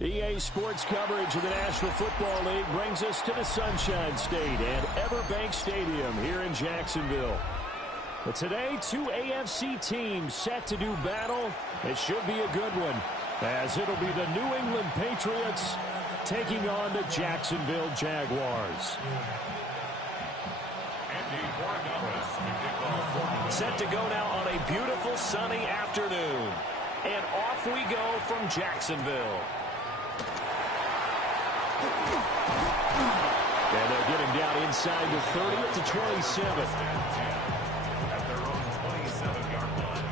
EA Sports coverage of the National Football League brings us to the Sunshine State and Everbank Stadium here in Jacksonville. But today, two AFC teams set to do battle. It should be a good one, as it'll be the New England Patriots taking on the Jacksonville Jaguars. Set to go now on a beautiful sunny afternoon. And off we go from Jacksonville. And they'll get him down inside the 30 at the 27. At their own 27-yard line.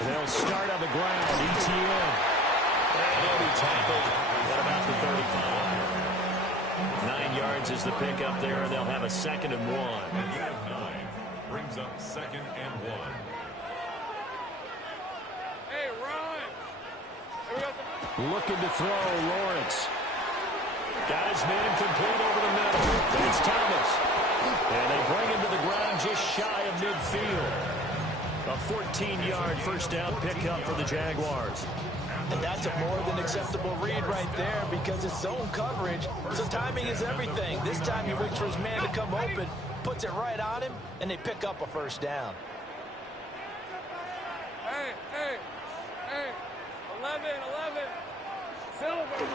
They'll start on the ground. ETN. And he'll be tackled at about the 35. 9 yards is the pickup there, and they'll have a 2nd and 1. And gain of 9 brings up 2nd and 1. Hey, run! Looking to throw, Lawrence. Got his man complete over the middle. That's Thomas. And they bring him to the ground just shy of midfield. A 14-yard first down pickup for the Jaguars. And that's a more than acceptable read right there because it's zone coverage, so timing is everything. This time he waits for his man to come open, puts it right on him, and they pick up a first down. Hey, 11, Silver.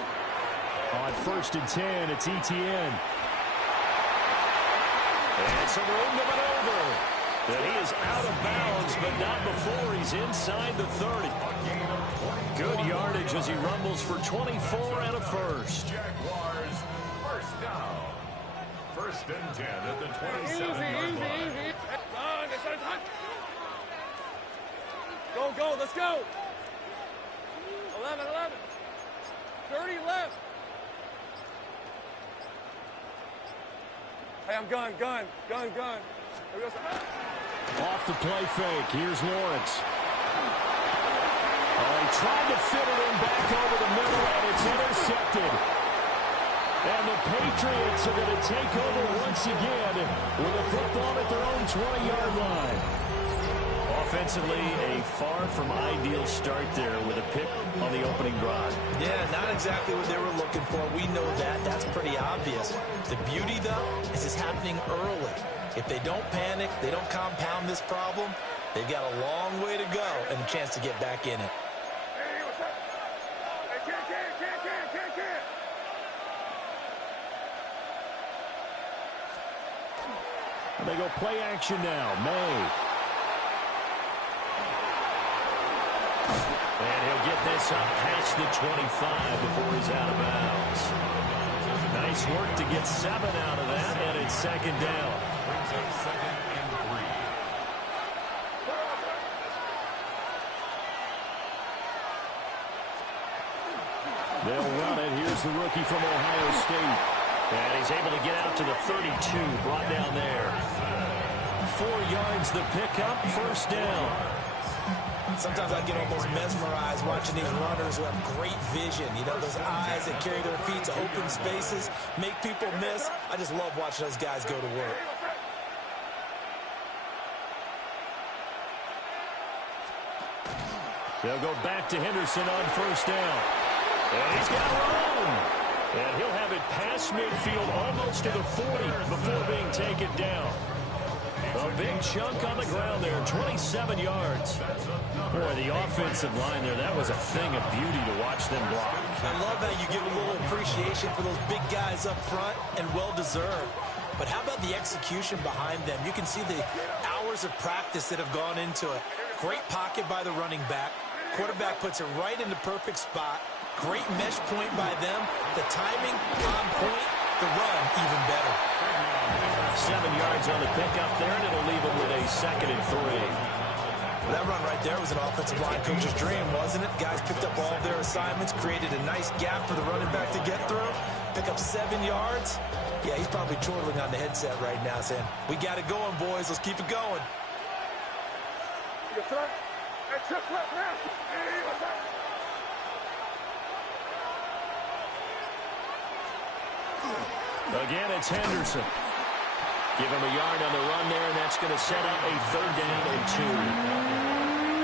On 1st and 10, it's ETN. And some room to maneuver. And he is out of bounds, but not before he's inside the 30. Good yardage as he rumbles for 24 and a first. Jaguars, first down. 1st and 10 at the 27-yard line. Go, let's go. 11, 30 left. Hey, I'm gun. Here we go. Off the play fake. Here's Lawrence. Oh, he tried to fit it in back over the middle, and it's intercepted. And the Patriots are going to take over once again with a football at their own 20-yard line. Offensively, a far from ideal start there with a pick on the opening drive. Yeah, not exactly what they were looking for. We know that. That's pretty obvious. The beauty, though, is it's happening early. If they don't panic, they don't compound this problem, they've got a long way to go and a chance to get back in it. Hey, what's up? Hey, can't. And they go play action now. May. And he'll get this up past the 25 before he's out of bounds. Nice work to get 7 out of that, and it's 2nd down. Brings up 2nd and 3. They'll run it. Here's the rookie from Ohio State. And he's able to get out to the 32, brought down there. 4 yards the pickup, first down. Sometimes I get almost mesmerized watching these runners who have great vision. You know, those eyes that carry their feet to open spaces, make people miss. I just love watching those guys go to work. They'll go back to Henderson on first down. And he's got room. And he'll have it past midfield almost to the 40 before being taken down. A big chunk on the ground there, 27 yards. Boy, the offensive line there, that was a thing of beauty to watch them block. I love how you give a little appreciation for those big guys up front, and well-deserved. But how about the execution behind them? You can see the hours of practice that have gone into it. Great pocket by the running back. Quarterback puts it right in the perfect spot. Great mesh point by them. The timing on point. The run even better. 7 yards on the pickup there, and it'll leave him with a 2nd and 3. That run right there was an offensive line coach's dream, wasn't it? Guys picked up all of their assignments, created a nice gap for the running back to get through. Pick up 7 yards. Yeah, he's probably chortling on the headset right now saying, we got it going, boys. Let's keep it going. Yes, sir. Hey, just left now. Hey, what's up? Again, it's Henderson. Give him a yard on the run there, and that's going to set up a 3rd down and 2.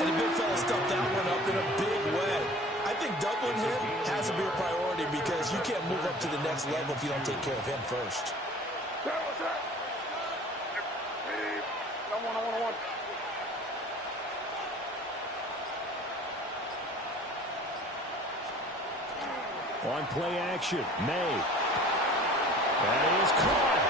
And the big fella stuffed that one up in a big way. I think doubling him has to be a priority because you can't move up to the next level if you don't take care of him first. On play action, May. That is caught.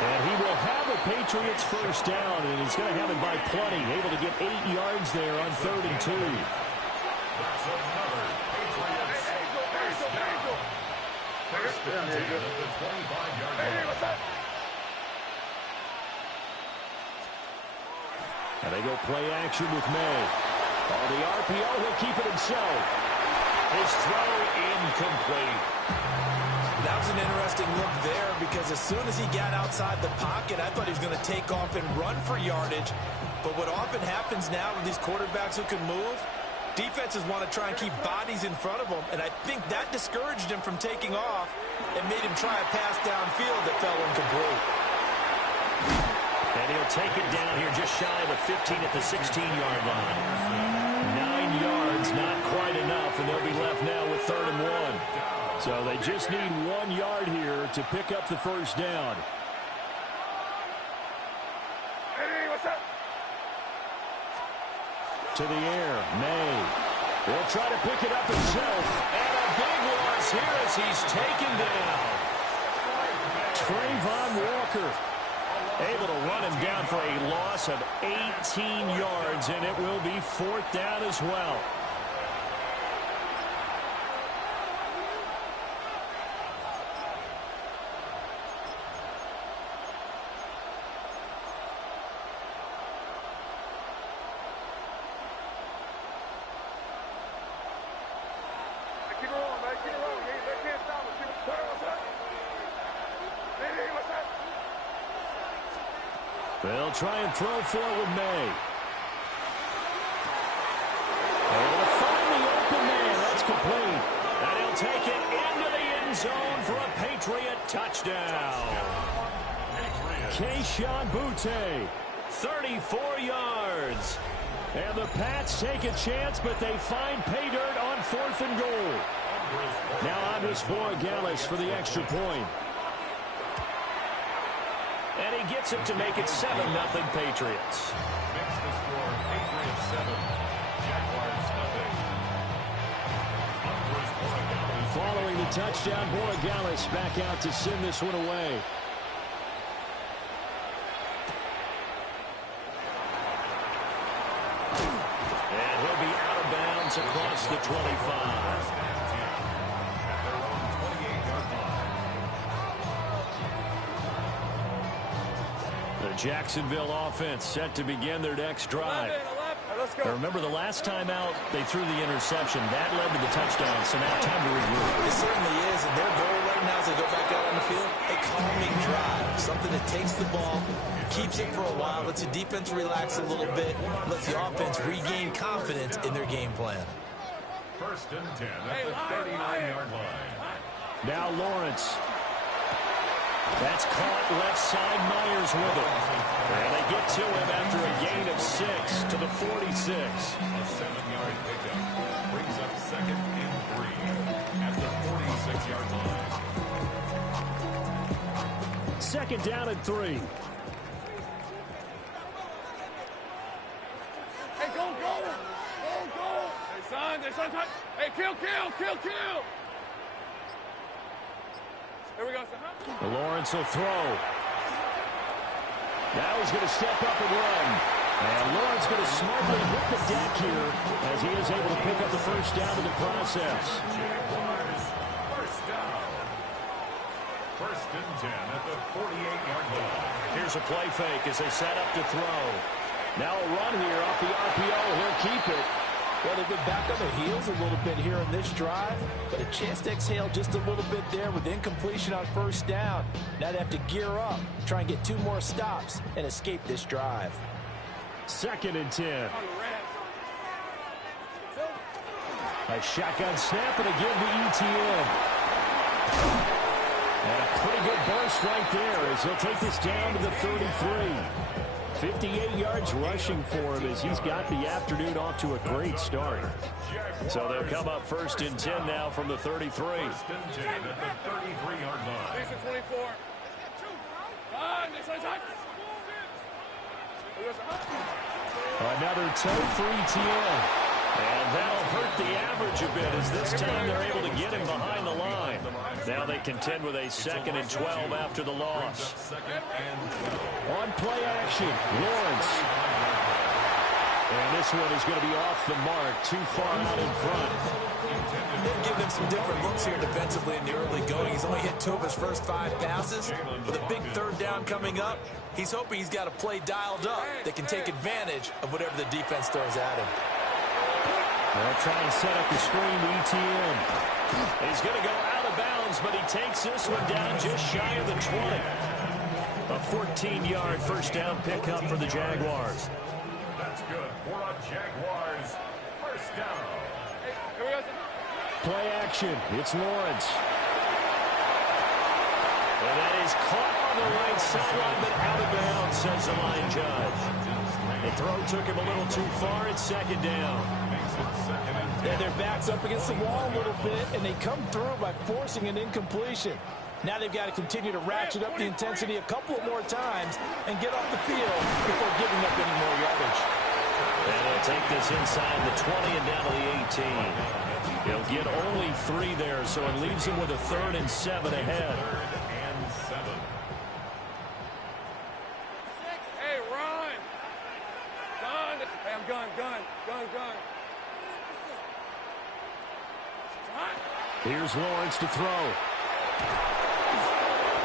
And he will have the Patriots 1st down, and he's going to have it by plenty. Able to get 8 yards there on 3rd and 2. That's another Patriots first down. First and 10 at the 25-yard line. And they go play action with May. On the RPO, he'll keep it himself. His throw incomplete. That was an interesting look there because as soon as he got outside the pocket, I thought he was going to take off and run for yardage. But what often happens now with these quarterbacks who can move, defenses want to try and keep bodies in front of them, and I think that discouraged him from taking off and made him try a pass downfield that fell incomplete. And he'll take it down here just shy of the 15 at the 16-yard line. 9 yards, not quite enough, and they'll be left now with 3rd and 1. So they just need 1 yard here to pick up the 1st down. To the air, May. He'll try to pick it up himself. And a big loss here as he's taken down. Trayvon Walker able to run him down for a loss of 18 yards, and it will be 4th down as well. They'll try and throw for it with May. Able to find the open man. That's complete. And he'll take it into the end zone for a Patriot touchdown. Keyshawn Boutte, 34 yards. And the Pats take a chance, but they find pay dirt on 4th and goal. Now on to Bigggg for the extra point. And he gets it to make it 7-0 Patriots. Makes the score Patriots 7, Jaguars nothing. Following the touchdown, Bigggg back out to send this one away. And he'll be out of bounds across the 25. The Jacksonville offense set to begin their next drive. Let's go. Now remember, the last time out, they threw the interception. That led to the touchdown, so now time to regroup. It certainly is, and their goal right now as they go back out on the field, a calming drive, something that takes the ball, keeps it for a while, lets the defense relax a little bit, lets the offense regain confidence in their game plan. 1st and 10 at the 39-yard line. Now Lawrence. That's caught left side. Myers with it. And they get to him after a gain of 6 to the 46. A 7-yard pickup brings up 2nd and 3 at the 46-yard line. 2nd down and 3. Hey, go. Hey, son. Hey, kill. Here we go, son. Lawrence will throw. Now he's going to step up and run. And Lawrence going to smartly hit the deck here as he is able to pick up the 1st down in the process. Jaguars 1st down. 1st and 10 at the 48-yard line. Here's a play fake as they set up to throw. Now a run here off the RPO. He'll keep it. Well, they've been back on their heels a little bit here on this drive, but a chance to exhale just a little bit there with incompletion on 1st down. Now they have to gear up, try and get 2 more stops, and escape this drive. 2nd and 10. A shotgun snap and a give to ETN. And a pretty good burst right there as he'll take this down to the 33. 58 yards rushing for him as he's got the afternoon off to a great start. So they'll come up 1st and 10 now from the 33. 1st and 10 at the 33-yard line. 24. Another toe for ETN. And that'll hurt the average a bit as this time they're able to get him behind the line. Now they contend with a 2nd and 12 after the loss. On play action, Lawrence. And this one is going to be off the mark, too far out in front. They've given him some different looks here defensively in the early going. He's only hit 2 of his first 5 passes. With a big 3rd down coming up, he's hoping he's got a play dialed up that can take advantage of whatever the defense throws at him. They'll try and set up the screen to ETN. He's going to go out of bounds, but he takes this one down just shy of the 20. A 14-yard first down pickup for the Jaguars. That's good for a Jaguars first down. Play action. It's Lawrence. And that is caught on the right sideline, but out of bounds, says the line judge. The throw took him a little too far. It's 2nd down. Yeah, their back's up against the wall a little bit, and they come through by forcing an incompletion. Now they've got to continue to ratchet up the intensity a couple of more times and get off the field before giving up any more yardage. And he'll take this inside the 20 and down to the 18. He'll get only 3 there, so it leaves him with a 3rd and 7 ahead. Hey, run! Gun! Hey, I'm gun. Here's Lawrence to throw.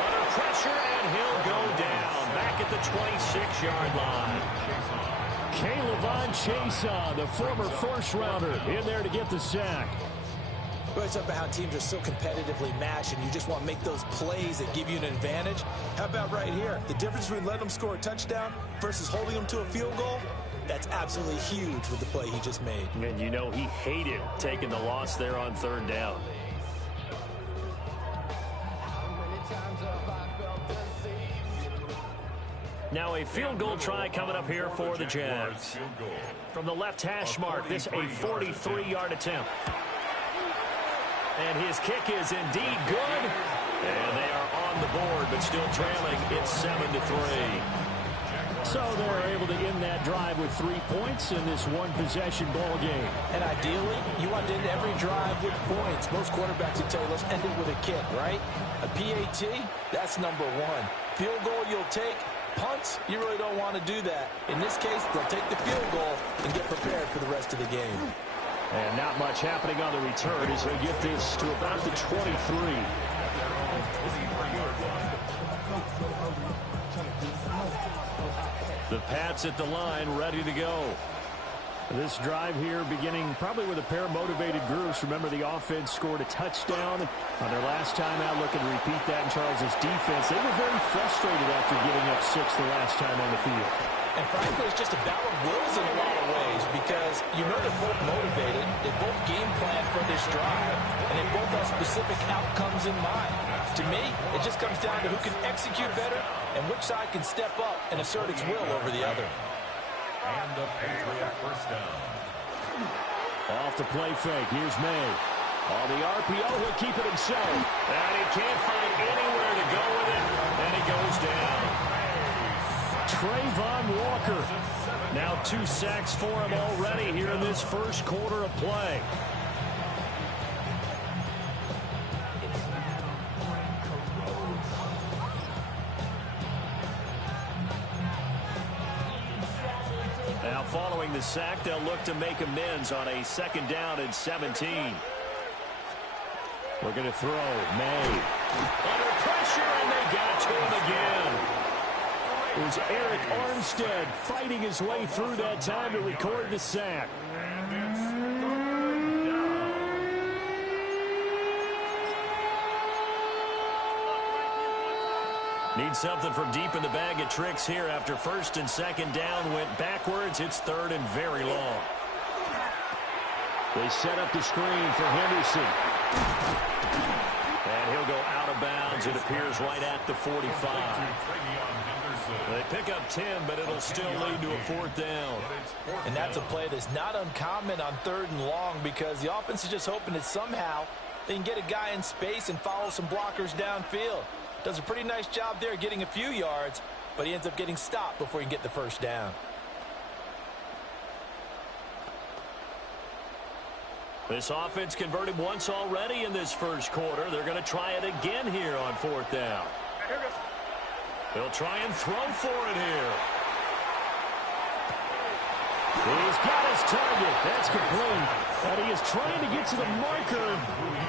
Under pressure, and he'll go down. Back at the 26-yard line. K'Lavon Chaisson, the former first-rounder, in there to get the sack. Well, it's about how teams are so competitively matched, and you just want to make those plays that give you an advantage. How about right here? The difference between letting them score a touchdown versus holding them to a field goal, that's absolutely huge with the play he just made. And you know he hated taking the loss there on 3rd down. Now a field goal try coming up here for the Jags. From the left hash mark, this a 43-yard attempt. And his kick is indeed good. And they are on the board, but still trailing. It's 7-3. So they're able to end that drive with 3 points in this one-possession ball game. And ideally, you want to end every drive with points. Most quarterbacks would tell you, let's end it with a kick, right? A PAT, that's number 1. Field goal you'll take. Punts, you really don't want to do that. In this case, they'll take the field goal and get prepared for the rest of the game. And not much happening on the return as they get this to about the 23. The Pats at the line, ready to go. This drive here beginning probably with a pair of motivated groups. Remember, the offense scored a touchdown on their last time out. Looking to repeat that in Charles's defense. They were very frustrated after giving up 6 the last time on the field. And frankly, it's just a battle of wills in a lot of ways because you know they're both motivated. They both game plan for this drive, and they both have specific outcomes in mind. To me, it just comes down to who can execute better and which side can step up and assert its will over the other. And a Patriot first down. Off the play fake. Here's May. On the RPO, he'll keep it himself. And he can't find anywhere to go with it. And he goes down. Trayvon Walker. Now 2 sacks for him already here in this first quarter of play. Now following the sack, they'll look to make amends on a 2nd down and 17. We're going to throw. May. Under pressure, and they got to him again. It was Eric Armstead fighting his way through that time to record the sack. Need something from deep in the bag of tricks here after 1st and 2nd down went backwards. It's 3rd and very long. They set up the screen for Henderson. And he'll go out of bounds yards, it appears, right at the 45. They pick up 10, but it'll still lead to a 4th down. And that's a play that's not uncommon on 3rd and long, because the offense is just hoping that somehow they can get a guy in space and follow some blockers downfield. Does a pretty nice job there getting a few yards, but he ends up getting stopped before he can get the 1st down. This offense converted once already in this 1st quarter. They're going to try it again here on 4th down. They'll try and throw for it here. He's got his target. That's complete. And he is trying to get to the marker.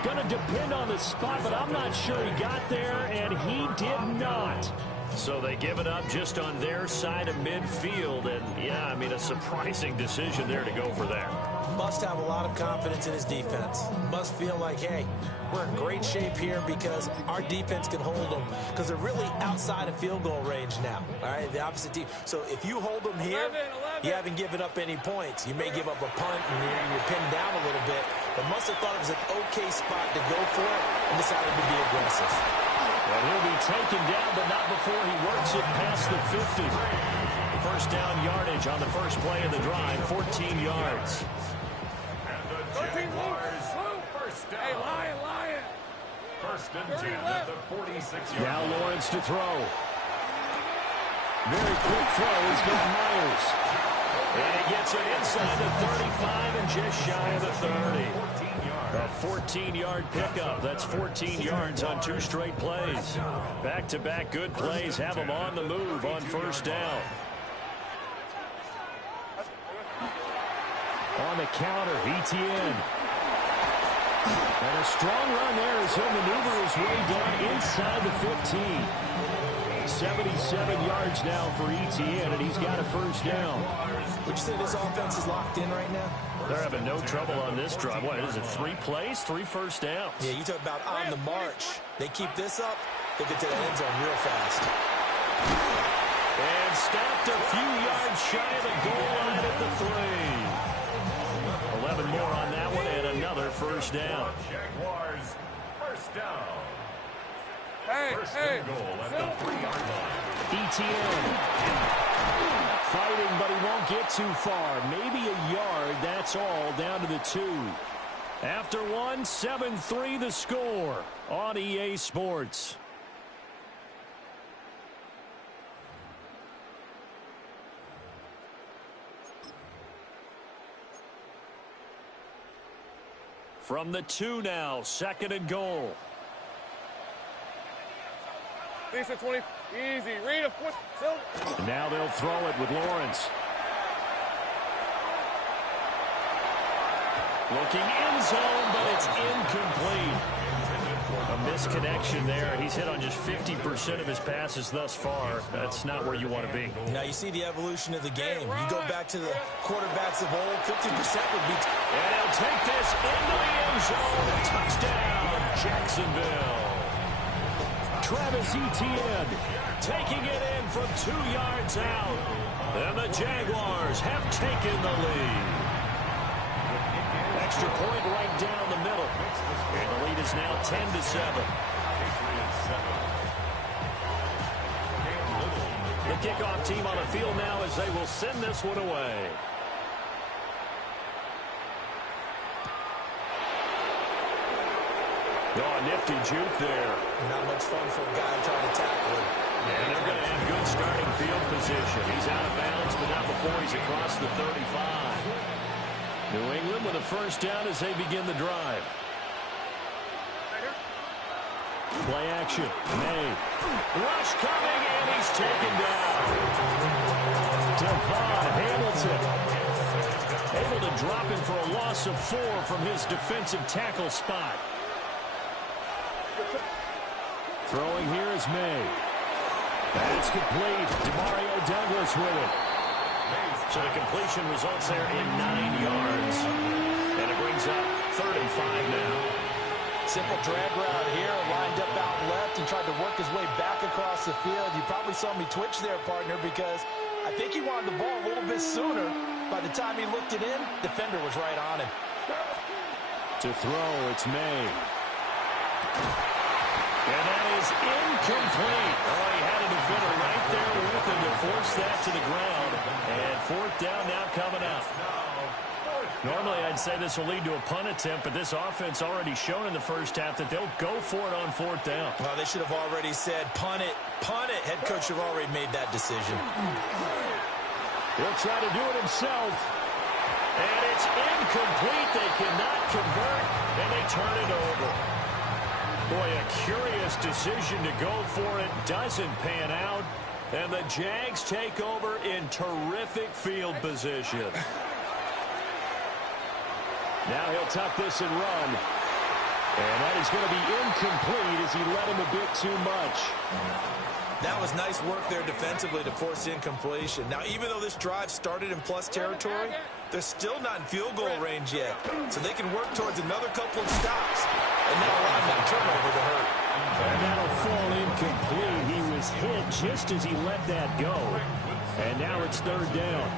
Going to depend on the spot, but I'm not sure he got there, and he did not. So they give it up just on their side of midfield. And, yeah, I mean, a surprising decision there to go for that. Must have a lot of confidence in his defense. Must feel like, hey, we're in great shape here because our defense can hold them, because they're really outside of field goal range now. All right, the opposite team. So if you hold them here, 11. you haven't given up any points. You may give up a punt and you're pinned down a little bit, but must have thought it was an okay spot to go for it and decided to be aggressive. And he'll be taken down, but not before he works it past the 50. First down yardage on the first play of the drive, 14 yards. And the Jaguars, first down. Hey, Lion. 1st and 10 at the 46-yard Now line. Lawrence to throw. Very quick throw. He's got Myers. And he gets it inside the 35 and just shy of the 30. A 14-yard pickup. That's 14 yards on 2 straight plays. Back-to-back good plays have him on the move on 1st down. On the counter, ETN. And a strong run there as he'll maneuver his way down inside the 15. 77 yards now for ETN, and he's got a 1st down. Would you say this offense is locked in right now? They're having no trouble on this drive. What is it, 3 plays, 3 first downs? Yeah, you talk about on the march. They keep this up, they'll get to the end zone real fast. And stopped a few yards shy of the goal line at the 3. 11 more on that one, and another 1st down. Jaguars, 1st down. Hey, First and goal at the 3-yard line. ETN. Fighting, but he won't get too far. Maybe a yard, that's all, down to the 2. After 1, 7-3 the score on EA Sports. From the 2 now, 2nd and goal. Decent 20. Easy. Read a foot. And now they'll throw it with Lawrence. Looking end zone, but it's incomplete. A misconnection there. He's hit on just 50% of his passes thus far. That's not where you want to be. Now you see the evolution of the game. You go back to the quarterbacks of old, 50% would be... And he'll take this into the end zone. Touchdown, Jacksonville. Travis Etienne taking it in from 2 yards out. And the Jaguars have taken the lead. Extra point right down the middle. And the lead is now 10-7. The kickoff team on the field now as they will send this one away. Oh, nifty juke there. Not much fun for a guy trying to tackle him. And they're going to have good starting field position. He's out of bounds, but not before he's across the 35. New England with a 1st down as they begin the drive. Play action. May. Rush coming, and he's taken down. Devon Hamilton. Able to drop him for a loss of 4 from his defensive tackle spot. Throwing here is May. That's complete. Demario Douglas with it. So the completion results there in 9 yards. And it brings up 35 now. Simple drag route here, lined up out left and tried to work his way back across the field. You probably saw me twitch there, partner, because I think he wanted the ball a little bit sooner. By the time he looked it in, defender was right on him. To throw, it's May. And that is incomplete. Oh, he had a defender right there with him to force that to the ground. And fourth down now coming up. Normally, I'd say this will lead to a punt attempt, but this offense already shown in the first half that they'll go for it on fourth down. Well, they should have already said, punt it, punt it. Head coach should have already made that decision. He'll try to do it himself. And it's incomplete. They cannot convert, and they turn it over. Boy, a curious decision to go for it. Doesn't pan out. And the Jags take over in terrific field position. Now he'll tuck this and run. And that is going to be incomplete as he led him a bit too much. That was nice work there defensively to force incompletion. Now, even though this drive started in plus territory, they're still not in field goal range yet. So they can work towards another couple of stops and not allow that turnover to hurt. And that'll fall incomplete. He was hit just as he let that go. And now it's third down.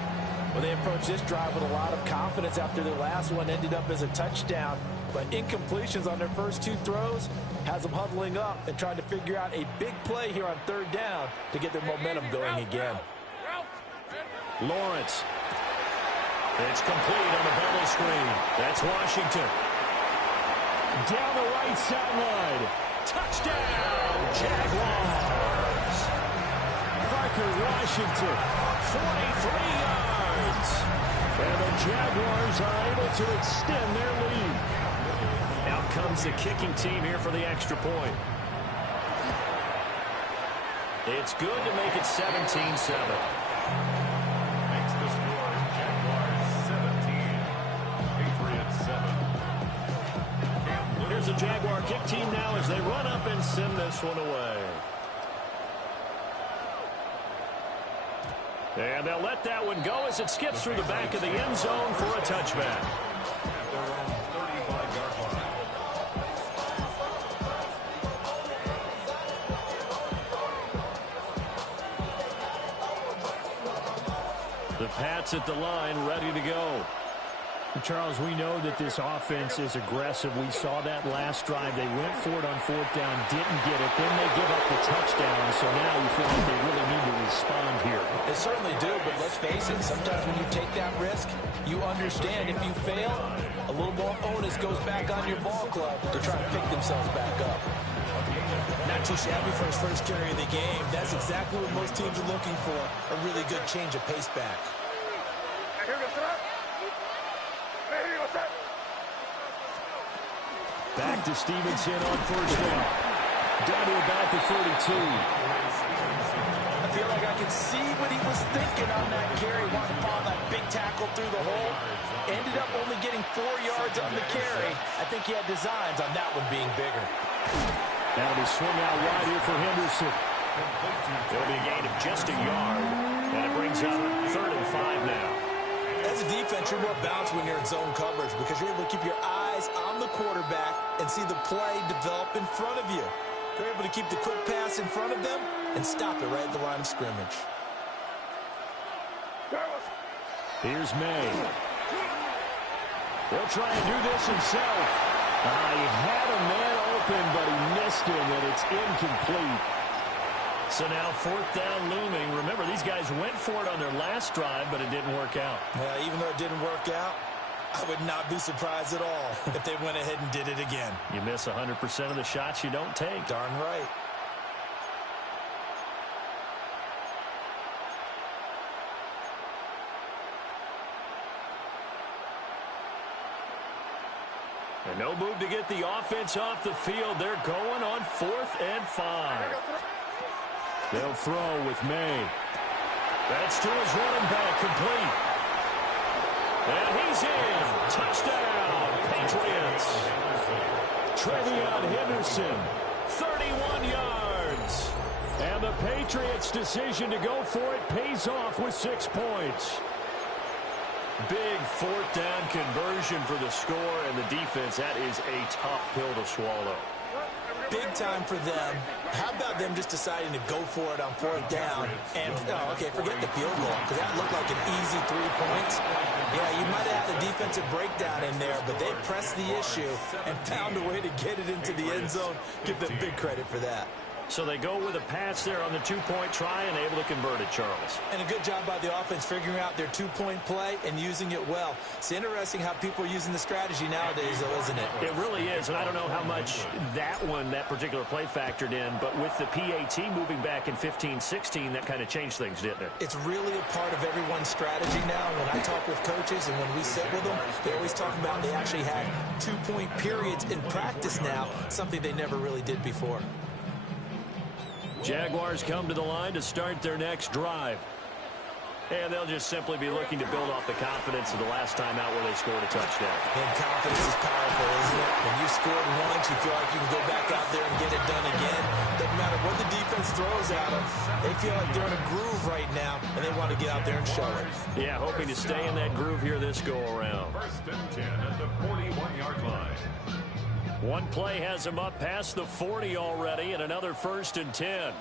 Well, they approached this drive with a lot of confidence after their last one ended up as a touchdown. But incompletions on their first two throws has them huddling up and trying to figure out a big play here on third down to get their momentum going again. Lawrence. It's complete on the bubble screen. That's Washington. Down the right sideline. Touchdown, Jaguars. Parker Washington, 43 yards. And the Jaguars are able to extend their lead. Out comes the kicking team here for the extra point. It's good to make it 17-7. Makes the score Jaguars 17, Patriots 7. Here's the Jaguar kick team now as they run up and send this one away. And they'll let that one go as it skips through the back of the end zone for a touchback. At their own 35-yard line. The Pats at the line, ready to go. Charles, we know that this offense is aggressive. We saw that last drive. They went for it on fourth down, didn't get it. Then they give up the touchdown, so now you feel like they really need to respond here. They certainly do, but let's face it, sometimes when you take that risk, you understand if you fail, a little more onus goes back on your ball club to try to pick themselves back up. Not too shabby for his first carry of the game. That's exactly what most teams are looking for, a really good change of pace back. Back to Stevenson on first down. Down to about the 32. I feel like I can see what he was thinking on that carry. Wanted to follow that big tackle through the hole. Ended up only getting 4 yards on the carry. I think he had designs on that one being bigger. That'll be swung out wide here for Henderson. It'll be a gain of just a yard. And it brings up 3rd and 5 now. As a defense, you're more balanced when you're in zone coverage because you're able to keep your eyes on the quarterback and see the play develop in front of you. They're able to keep the quick pass in front of them and stop it right at the line of scrimmage. Here's May. He'll try and do this himself. He had a man open, but he missed him, and it's incomplete. So now 4th down looming. Remember, these guys went for it on their last drive, but it didn't work out. Even though it didn't work out, I would not be surprised at all if they went ahead and did it again. You miss 100% of the shots you don't take. Darn right. And no move to get the offense off the field. They're going on 4th and 5. They'll throw with May. That's to his running back, complete. And he's in. Touchdown, Patriots. Trevion Henderson, 31 yards. And the Patriots' decision to go for it pays off with 6 points. Big 4th down conversion for the score, and the defense, that is a tough pill to swallow. big time for them. How about them just deciding to go for it on 4th down? And, okay, forget the field goal, because that looked like an easy 3 points. Yeah, you might have had a defensive breakdown in there, but they pressed the issue and found a way to get it into the end zone. Give them big credit for that. So they go with a pass there on the 2-point try and able to convert it, Charles. And a good job by the offense figuring out their 2-point play and using it well. It's interesting how people are using the strategy nowadays, though, isn't it? It really is, and I don't know how much that particular play factored in, but with the PAT moving back in 15-16, that kind of changed things, didn't it? It's really a part of everyone's strategy now. When I talk with coaches and when we sit with them, they always talk about they actually have 2-point periods in practice now, something they never really did before. Jaguars come to the line to start their next drive. And they'll just simply be looking to build off the confidence of the last time out where they scored a touchdown. And confidence is powerful, isn't it? When you scored once, you feel like you can go back out there and get it done again. Doesn't matter what the defense throws at them. They feel like they're in a groove right now, and they want to get out there and show it. Yeah, hoping to stay in that groove here this go-around. 1st and 10 at the 41-yard line. One play has him up past the 40 already, and another 1st and 10.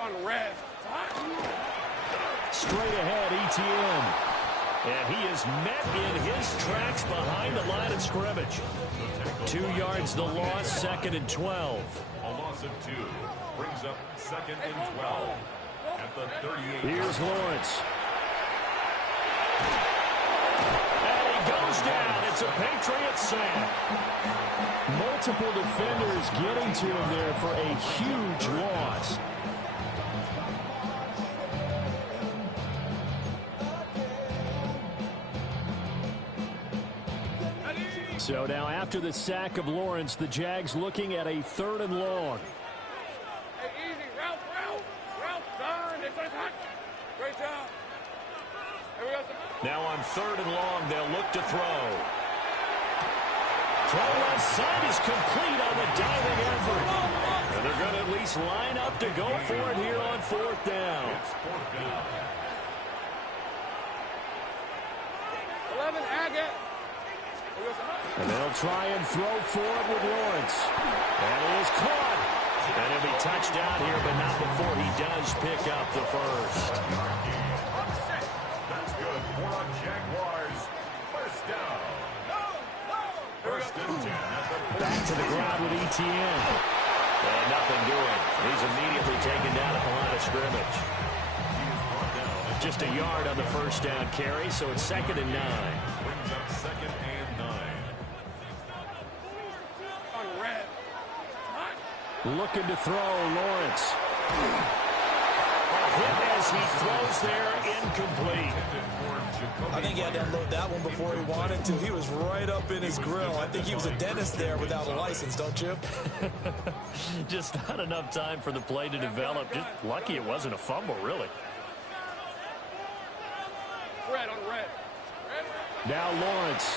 On red. Straight ahead, Etienne. And he is met in his tracks behind the line of scrimmage. 2 yards the loss, 2nd and 12. A loss of 2 brings up 2nd and 12 at the 38. Here's Lawrence. And he goes down. It's a Patriot sack. Multiple defenders getting to him there for a huge loss. So now after the sack of Lawrence, the Jags looking at a 3rd and long. Hey, easy. Route, done. It's a touch. Great job. Here we go. Now on 3rd and long, they'll look to throw. Throw left side is complete on the diving effort. And they're going to at least line up to go for it here on 4th down. It's 4th down. 11, Agate. And they'll try and throw for it with Lawrence. And he is caught. And he'll be touched down here, but not before he does pick up the 1st. That's good for the Jaguars. 1st down. 1st and 10 at the 40. Back to the ground with Etienne. And nothing doing. He's immediately taken down at the line of scrimmage. Just a yard on the 1st down carry, so it's 2nd and 9. Brings up 2nd and 9. On red. Looking to throw, Lawrence. A hit as he throws there, incomplete. I think he had to unload that one before he wanted to. He was right up in his grill. I think he was a dentist there without a license, don't you? Just not enough time for the play to develop. Just lucky it wasn't a fumble, really. Red on red. Now Lawrence.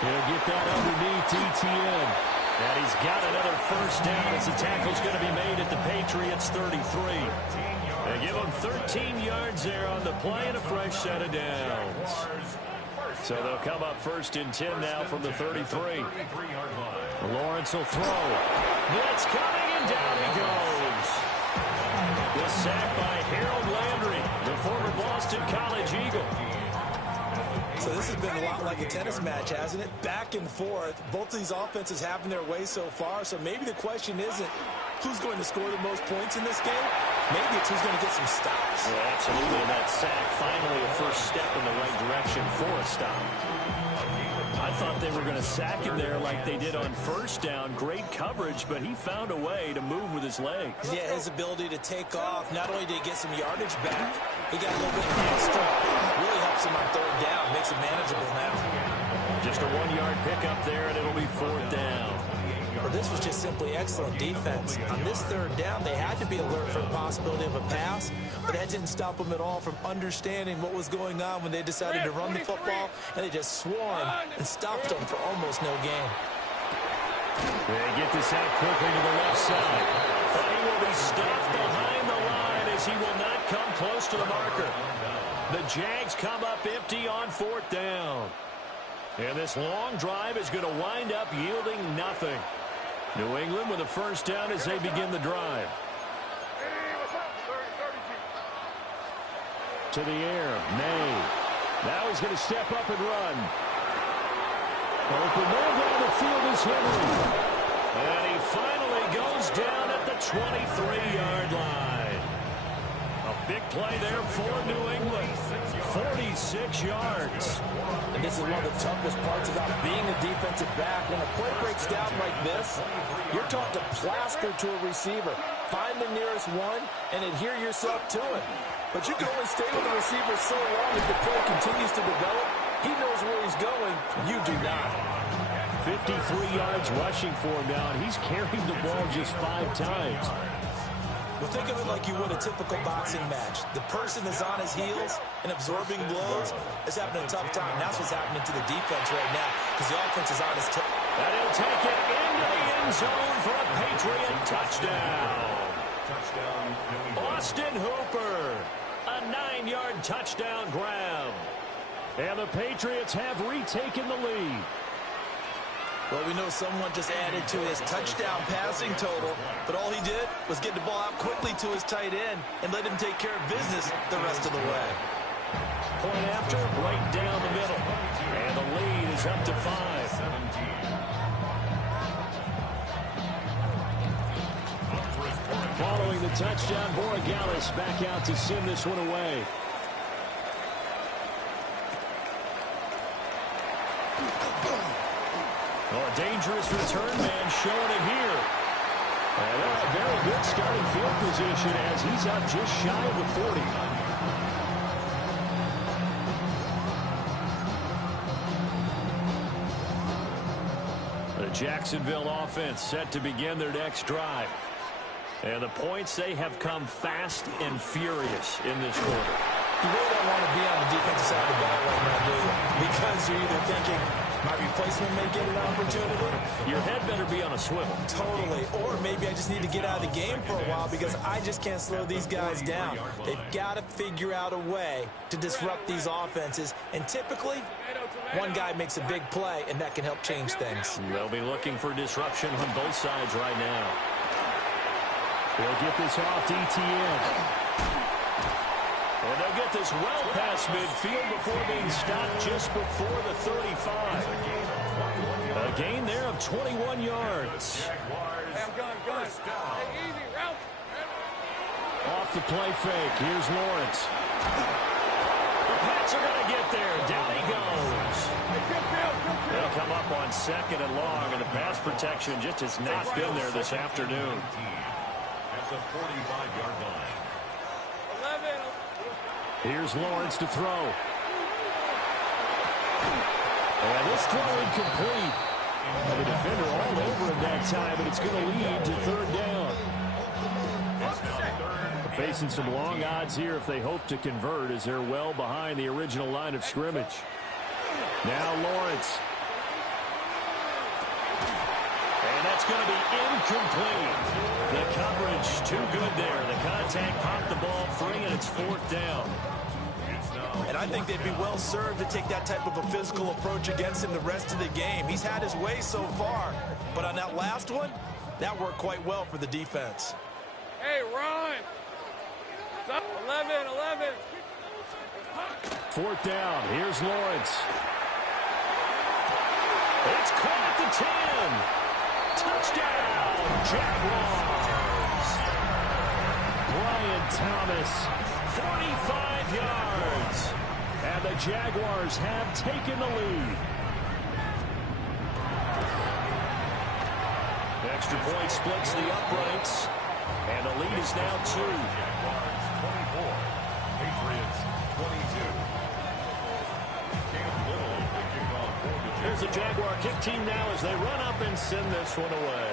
He'll get that underneath Etienne. And he's got another 1st down as the tackle's going to be made at the Patriots 33. They give him 13 yards there on the play and a fresh set of downs. So they'll come up 1st and 10 now from the 33. Lawrence will throw. Blitz coming, and down he goes. The sack by Harold Landry, the former Boston College Eagle. So this has been a lot like a tennis match, hasn't it? Back and forth. Both of these offenses having their way so far. So maybe the question isn't who's going to score the most points in this game. Maybe it's who's going to get some stops. Yeah, absolutely. And that sack, finally a first step in the right direction for a stop. I thought they were going to sack him there like they did on 1st down. Great coverage, but he found a way to move with his legs. Yeah, his ability to take off. Not only did he get some yardage back, he got a little bit extra. Really helps him on 3rd down. Makes it manageable now. Just a 1-yard pickup there, and it'll be 4th down. Well, this was just simply excellent defense. On this 3rd down, they had to be alert for the possibility of a pass, but that didn't stop them at all from understanding what was going on when they decided to run the football, and they just swarmed and stopped them for almost no gain. They get this out quickly to the left side. But he will be stopped behind the line as he will not come close to the marker. The Jags come up empty on 4th down. And this long drive is going to wind up yielding nothing. New England with a first down as they begin the drive. To the air, May. Now he's going to step up and run. Open man down the field is Henry. And he finally goes down at the 23-yard line. A big play there for New England. 46 yards. And this is one of the toughest parts about being a defensive back. When a play breaks down like this, you're taught to plaster to a receiver. Find the nearest one and adhere yourself to it. But you can only stay with the receiver so long if the play continues to develop. He knows where he's going. You do not. 53 yards rushing for him now, and he's carried the ball just 5 times. Well, think of it like you would a typical boxing match. The person is on his heels and absorbing blows is having a tough time. That's what's happening to the defense right now because the offense is on his toe. And he'll take it into the end zone for a Patriot touchdown. Austin Hooper. A 9-yard touchdown grab. And the Patriots have retaken the lead. Well, we know someone just added to his touchdown passing total, but all he did was get the ball out quickly to his tight end and let him take care of business the rest of the way. Point after, right down the middle. And the lead is up to 5. Following the touchdown, Borregales back out to send this one away. Oh, a dangerous return man showing it here. And a very good starting field position as he's up just shy of the 40. The Jacksonville offense set to begin their next drive. And the points, they have come fast and furious in this quarter. You really don't want to be on the defensive side of the ball right now, do you? Because you're either thinking, my replacement may get an opportunity. Your head better be on a swivel. Totally. Or maybe I just need to get out of the game for a while because I just can't slow these guys down. They've got to figure out a way to disrupt these offenses. And typically, one guy makes a big play, and that can help change things. They'll be looking for disruption on both sides right now. They'll get this off to ETN. And they'll get this well past midfield before being stopped just before the 35. A gain there of 21 yards. Off the play fake. Here's Lawrence. The Pats are going to get there. Down he goes. They'll come up on 2nd and long, and the pass protection just has not been there this afternoon. At the 45-yard line. Here's Lawrence to throw. And this throw incomplete. The defender all over him that time, but it's going to lead to 3rd down. Facing some long odds here if they hope to convert as they're well behind the original line of scrimmage. Now Lawrence. And that's going to be incomplete. The coverage too good there. The contact popped the ball free, and it's 4th down. And I think they'd be well served to take that type of a physical approach against him the rest of the game. He's had his way so far, but on that last one, that worked quite well for the defense. Hey, run! 11. 4th down. Here's Lawrence. It's caught at the 10. Touchdown, Jaguars. Brian Thomas, 45 yards. And the Jaguars have taken the lead. Extra point splits the uprights. And the lead is now 2. Jaguars 24. Patriots 22. Cam Little with the kickoff for the Jaguars. Here's the Jaguar kick team now as they run up and send this one away.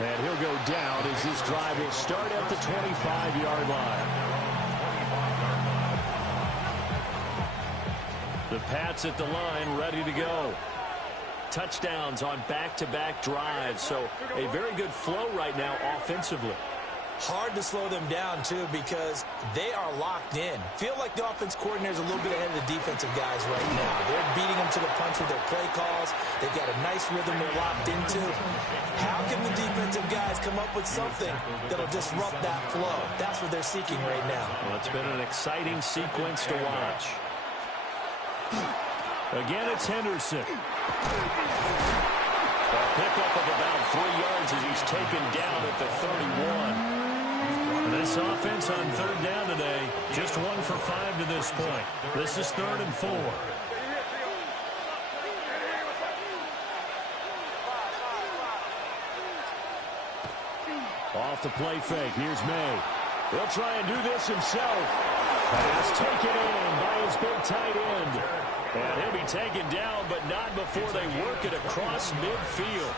And he'll go down as this drive will start at the 25-yard line. The Pats at the line ready to go. Touchdowns on back-to-back drives, so a very good flow right now offensively. Hard to slow them down, too, because they are locked in. Feel like the offense coordinator is a little bit ahead of the defensive guys right now. They're beating them to the punch with their play calls. They've got a nice rhythm they're locked into. How can the defensive guys come up with something that'll disrupt that flow? That's what they're seeking right now. Well, it's been an exciting sequence to watch. Again, it's Henderson. A pickup of about 3 yards as he's taken down at the 31. This offense on third down today, just 1 for 5 to this point. This is 3rd and 4. Off the play fake. Here's May. He'll try and do this himself. Pass taken in by his big tight end. And he'll be taken down, but not before they work it across midfield.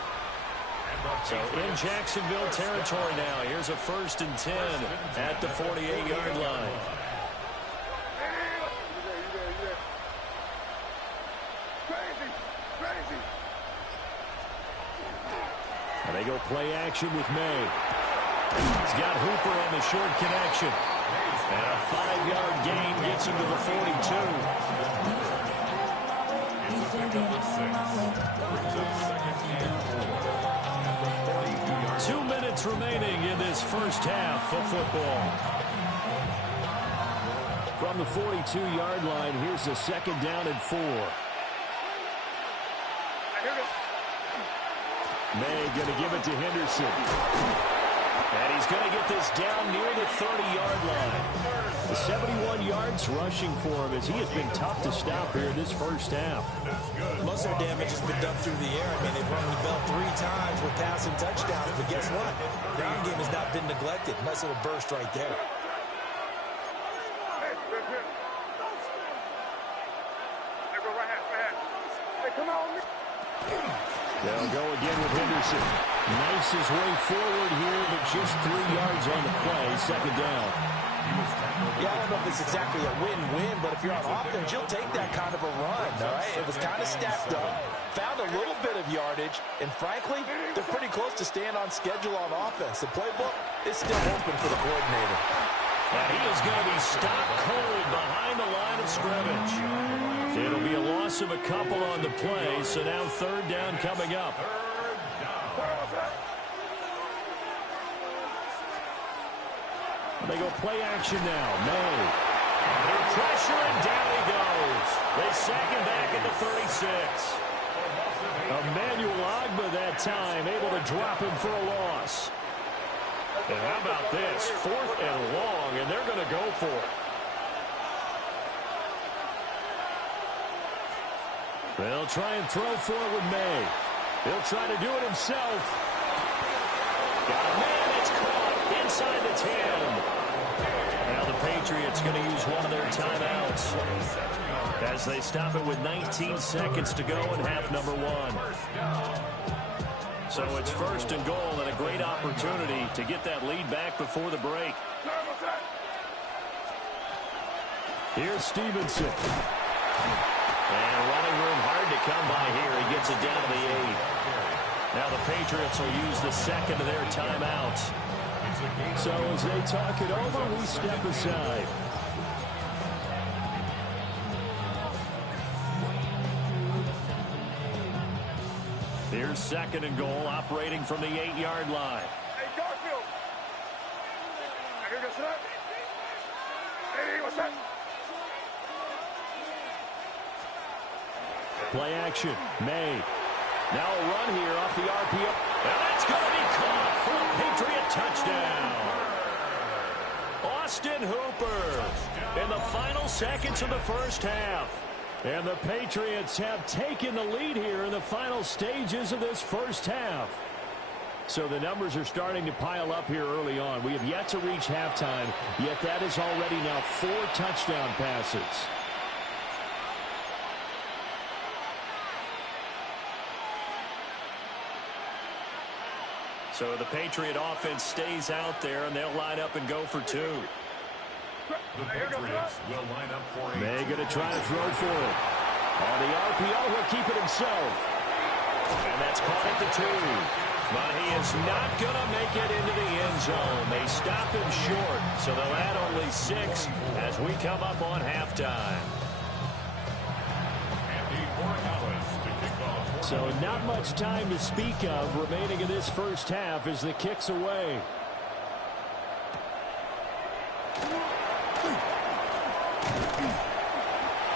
So in Jacksonville territory now. Here's a 1st and 10 at the 48-yard line. And they go play action with May. He's got Hooper on the short connection. And a 5-yard gain gets him to the 42. 2 minutes remaining in this first half of football. From the 42-yard line, here's the 2nd down and 4. May going to give it to Henderson. And he's going to get this down near the 30-yard line. The 71 yards rushing for him as he has been tough to stop here this first half. Most of their damage has been done through the air. I mean, they've rung the bell 3 times with passing touchdowns, but guess what? Ground game has not been neglected. Nice little burst right there. They'll go again with Henderson. Nice his way forward here, but just 3 yards on the play. 2nd down. Yeah, I don't know if it's exactly a win-win, but if you're on offense, you'll take that kind of a run, all right? It was kind of stacked up, found a little bit of yardage, and frankly, they're pretty close to staying on schedule on offense. The playbook is still open for the coordinator. And he is going to be stopped cold behind the line of scrimmage. It'll be a loss of a couple on the play, so now 3rd down coming up. They go play action now. May. Under pressure, and down he goes. They sack him back at the 36. Emmanuel Ogbah that time, able to drop him for a loss. And how about this? 4th and long, and they're going to go for it. They'll try and throw for it with May. He'll try to do it himself. Got a man that's caught inside the 10. Now the Patriots going to use one of their timeouts as they stop it with 19 seconds to go in half number 1. So it's 1st and goal and a great opportunity to get that lead back before the break. Here's Stevenson. And running room hard to come by here. He gets it down to the 8. Now the Patriots will use the 2nd of their timeouts. So as they talk it over, we step aside. Here's 2nd and goal, operating from the 8-yard line. Hey, Garfield. Here goes that. Hey, what's that? Play action. May. Now a run here off the RPO. And that's going to be caught for a Patriot touchdown. Austin Hooper in the final seconds of the first half. And the Patriots have taken the lead here in the final stages of this first half. So the numbers are starting to pile up here early on. We have yet to reach halftime, yet that is already now 4 touchdown passes. So the Patriot offense stays out there, and they'll line up and go for 2. The Patriots will line up for a... May going to try to throw for it. On the RPO, he'll keep it himself. And that's caught at the 2. But he is not going to make it into the end zone. They stop him short, so they'll add only 6 as we come up on halftime. So not much time to speak of remaining in this first half as the kick's away.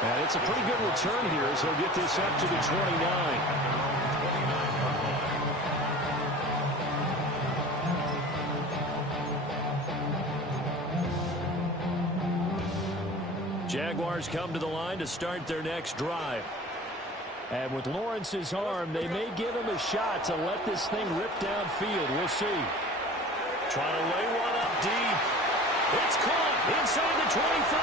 And it's a pretty good return here as he'll get this up to the 29. Jaguars come to the line to start their next drive. And with Lawrence's arm, they may give him a shot to let this thing rip downfield. We'll see. Trying to lay one up deep. It's caught inside the 25.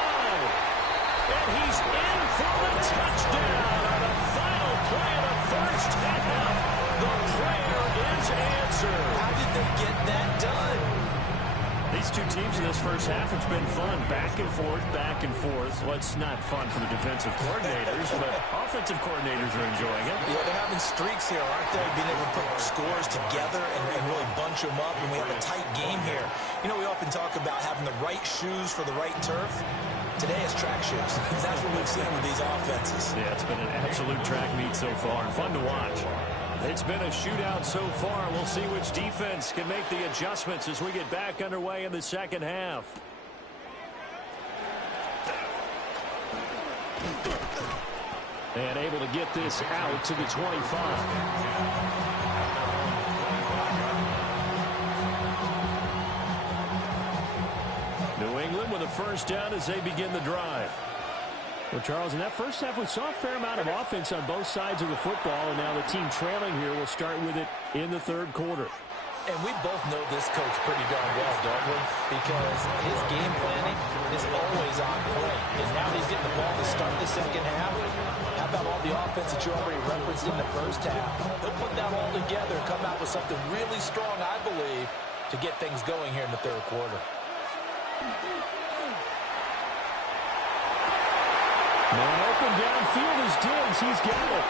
And he's in for the touchdown on the final play of the first half. The prayer is answered. How did they get that done? These two teams in this first half, it's been fun. Back and forth, back and forth. Well, it's not fun for the defensive coordinators, but offensive coordinators are enjoying it. Yeah, they're having streaks here, aren't they? Being able to put scores together and really bunch them up, and we have a tight game here. You know, we often talk about having the right shoes for the right turf. Today it's track shoes. That's what we've seen with these offenses. Yeah, it's been an absolute track meet so far, and fun to watch. It's been a shootout so far. We'll see which defense can make the adjustments as we get back underway in the second half. And able to get this out to the 25. New England with a first down as they begin the drive. Well, Charles, in that first half, we saw a fair amount of offense on both sides of the football, and now the team trailing here will start with it in the third quarter. And we both know this coach pretty darn well, don't we? Because his game planning is always on point. And now he's getting the ball to start the second half. How about all the offense that you already referenced in the first half? He'll put that all together and come out with something really strong, I believe, to get things going here in the third quarter. Man open downfield is Diggs. He's got it.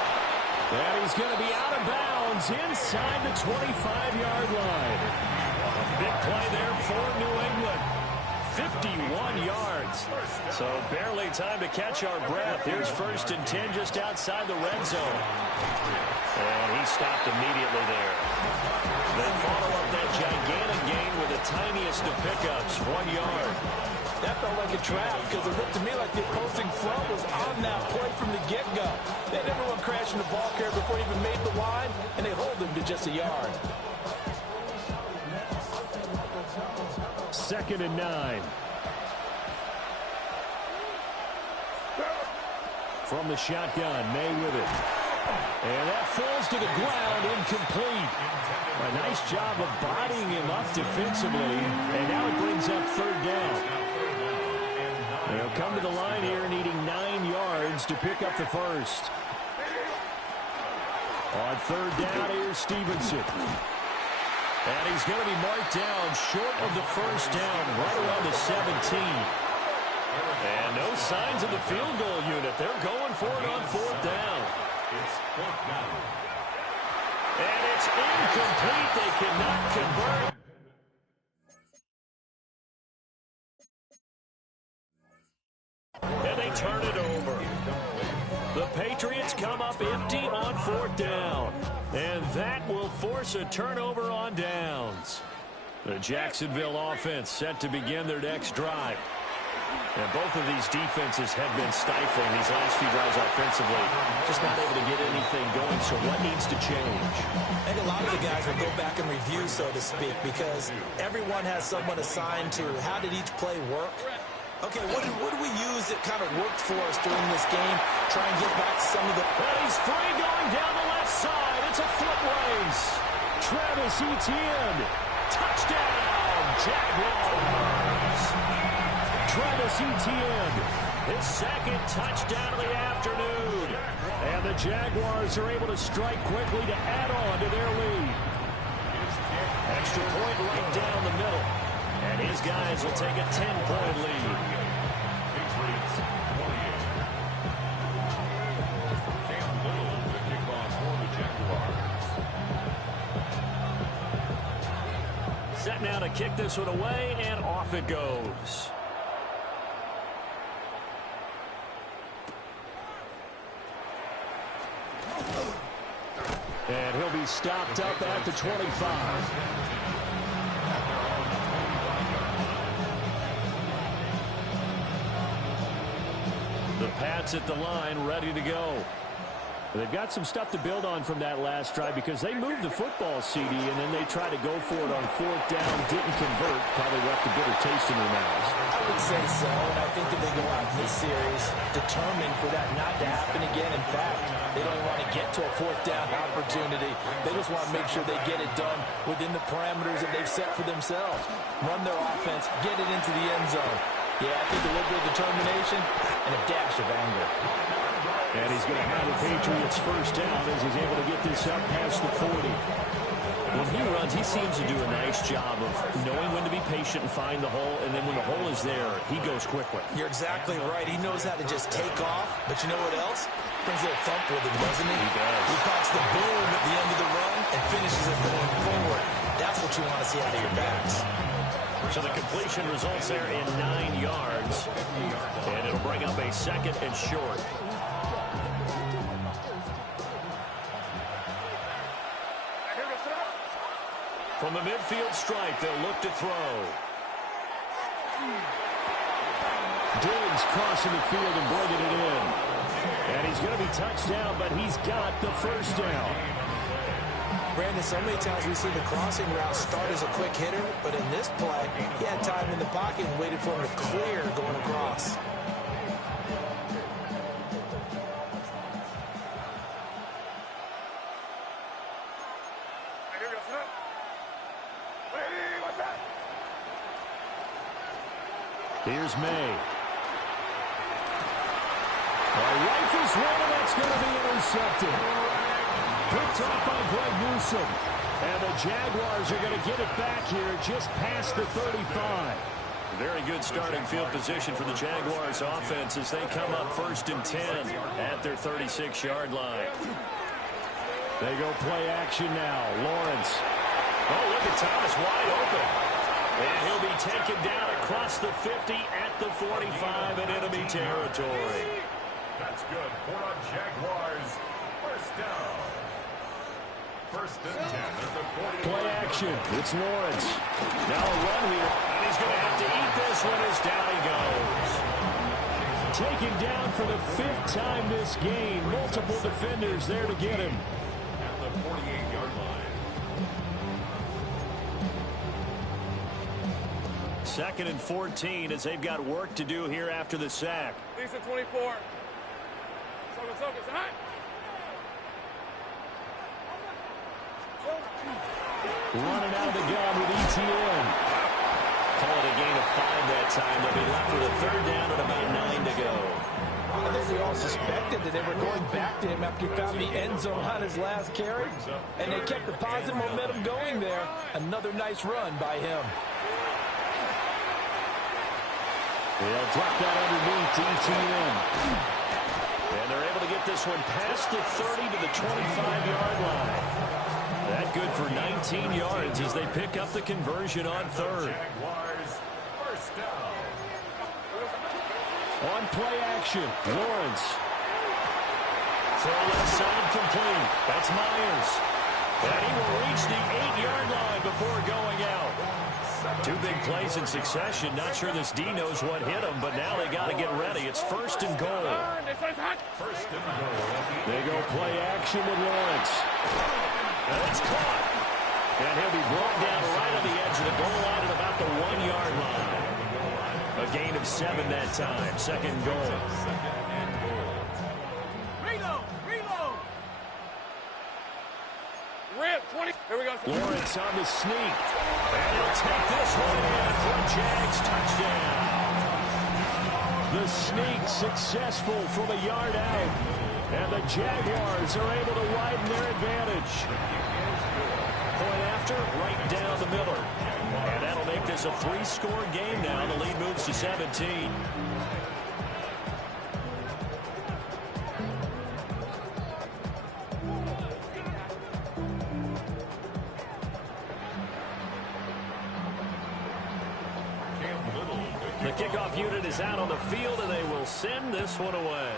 And he's going to be out of bounds inside the 25-yard line. Big play there for New England. 51 yards. So barely time to catch our breath. Here's 1st and 10 just outside the red zone. And he stopped immediately there. They follow up that gigantic gain with the tiniest of pickups, 1 yard. That felt like a trap because it looked to me like the opposing front was on that play from the get-go. They had everyone crashing the ball carrier before he even made the line, and they hold him to just a yard. 2nd and 9. From the shotgun, May with it. And that falls to the ground, incomplete. A nice job of bodying him up defensively, and now it brings up 3rd down. They'll come to the line here needing 9 yards to pick up the first. On 3rd down, here's Stevenson. And he's going to be marked down short of the first down, right around the 17. And no signs of the field goal unit. They're going for it on 4th down. And it's incomplete. They cannot convert. And they turn it over. The Patriots come up empty on 4th down. And that will force a turnover on downs. The Jacksonville offense set to begin their next drive. And both of these defenses have been stifling these last few drives offensively. Just not able to get anything going, so what needs to change? I think a lot of the guys will go back and review, so to speak, because everyone has someone assigned to how did each play work. Okay, what do we use that kind of worked for us during this game? Try and get back to some of the... And he's free going down the left side. It's a foot race. Travis Etienne. Touchdown, Jaguars. Travis Etienne, his 2nd touchdown of the afternoon. And the Jaguars are able to strike quickly to add on to their lead. Extra point right down the middle. And his guys will take a 10-point lead. Patriots 28. Cam Little, the kickoff for the Jaguars. Set now to kick this one away, and off it goes. And he'll be stopped up at the 25. The Pats at the line, ready to go. They've got some stuff to build on from that last drive because they moved the football, CD, and then they tried to go for it on fourth down, didn't convert, probably left a bitter taste in their mouths. I would say so, and I think that they go out in this series determined for that not to happen again. In fact, they don't want to get to a fourth down opportunity. They just want to make sure they get it done within the parameters that they've set for themselves. Run their offense, get it into the end zone. Yeah, I think a little bit of determination and a dash of anger. And he's going to have the Patriots first down as he's able to get this up past the 40. When he runs, he seems to do a nice job of knowing when to be patient and find the hole, and then when the hole is there, he goes quickly. You're exactly right. He knows how to just take off, but you know what else? Brings a little thump with him, doesn't he? He does. He pops the boom at the end of the run and finishes it going forward. That's what you want to see out of your backs. So the completion results there in 9 yards, and it'll bring up a second and short. From the midfield stripe, they'll look to throw. Diggs crossing the field and bringing it in. And he's going to be touched down, but he's got the first down. Brandon, so many times we see the crossing route start as a quick hitter, but in this play, he had time in the pocket and waited for him to clear going across. Here's May. Rifles one, and that's going to be intercepted. Picked off by Greg Newsome. And the Jaguars are going to get it back here just past the 35. Very good starting field position for the Jaguars offense as they come up 1st and 10 at their 36-yard line. They go play action now. Lawrence. Oh, look at Thomas wide open. And he'll be taken down across the 50 at the 45 in enemy territory. That's good for the Jaguars. First down. 1st and 10 at the 40. Play action. It's Lawrence. Now a run here. And he's going to have to eat this one as down he goes. Taken down for the 5th time this game. Multiple defenders there to get him. At the 48-yard line. 2nd and 14 as they've got work to do here after the sack. Lisa 24. Focus, high. Running out of the gun with ETN. Call it a gain of 5 that time. They'll be left with a 3rd down and about 9 to go. I think we all suspected that they were going back to him after he found the end zone on his last carry, and they kept the positive momentum going there. Another nice run by him. They'll drop that underneath to ETN. And they're able to get this one past the 30 to the 25-yard line. That good for 19 yards as they pick up the conversion on 3rd. Jaguars. First down. On play action, Lawrence. Throw left side complete. That's Myers. And he will reach the 8-yard line before going out. 2 big plays in succession. Not sure this D knows what hit him, but now they got to get ready. It's 1st and goal. First and goal. They go play action with Lawrence. And it's caught. And he'll be brought down right on the edge of the goal line at about the 1-yard line. A gain of 7 that time. 2nd goal. Reload. Rip, 20. Here we go. Lawrence on the sneak. And he'll take this one in for a Jags touchdown. The sneak successful from a yard out. And the Jaguars are able to widen their advantage. Point after, right down the middle. And that'll make this a 3-score game now. The lead moves to 17. The kickoff unit is out on the field, and they will send this one away.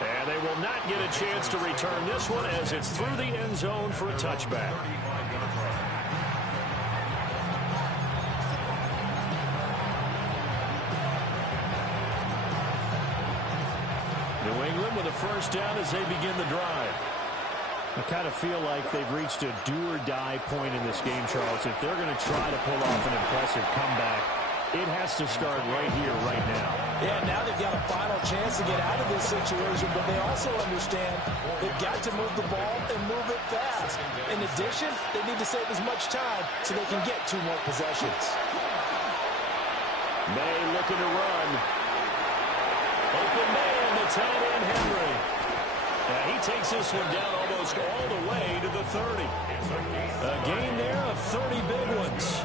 And they will not get a chance to return this one as it's through the end zone for a touchback. New England with a first down as they begin the drive. I kind of feel like they've reached a do-or-die point in this game, Charles. If they're going to try to pull off an impressive comeback, it has to start right here, right now. Yeah, now they've got a final chance to get out of this situation, but they also understand they've got to move the ball and move it fast. In addition, they need to save as much time so they can get 2 more possessions. May looking to run. Open May and the tight end Henry. He takes this one down almost all the way to the 30. A gain there of 30 big ones.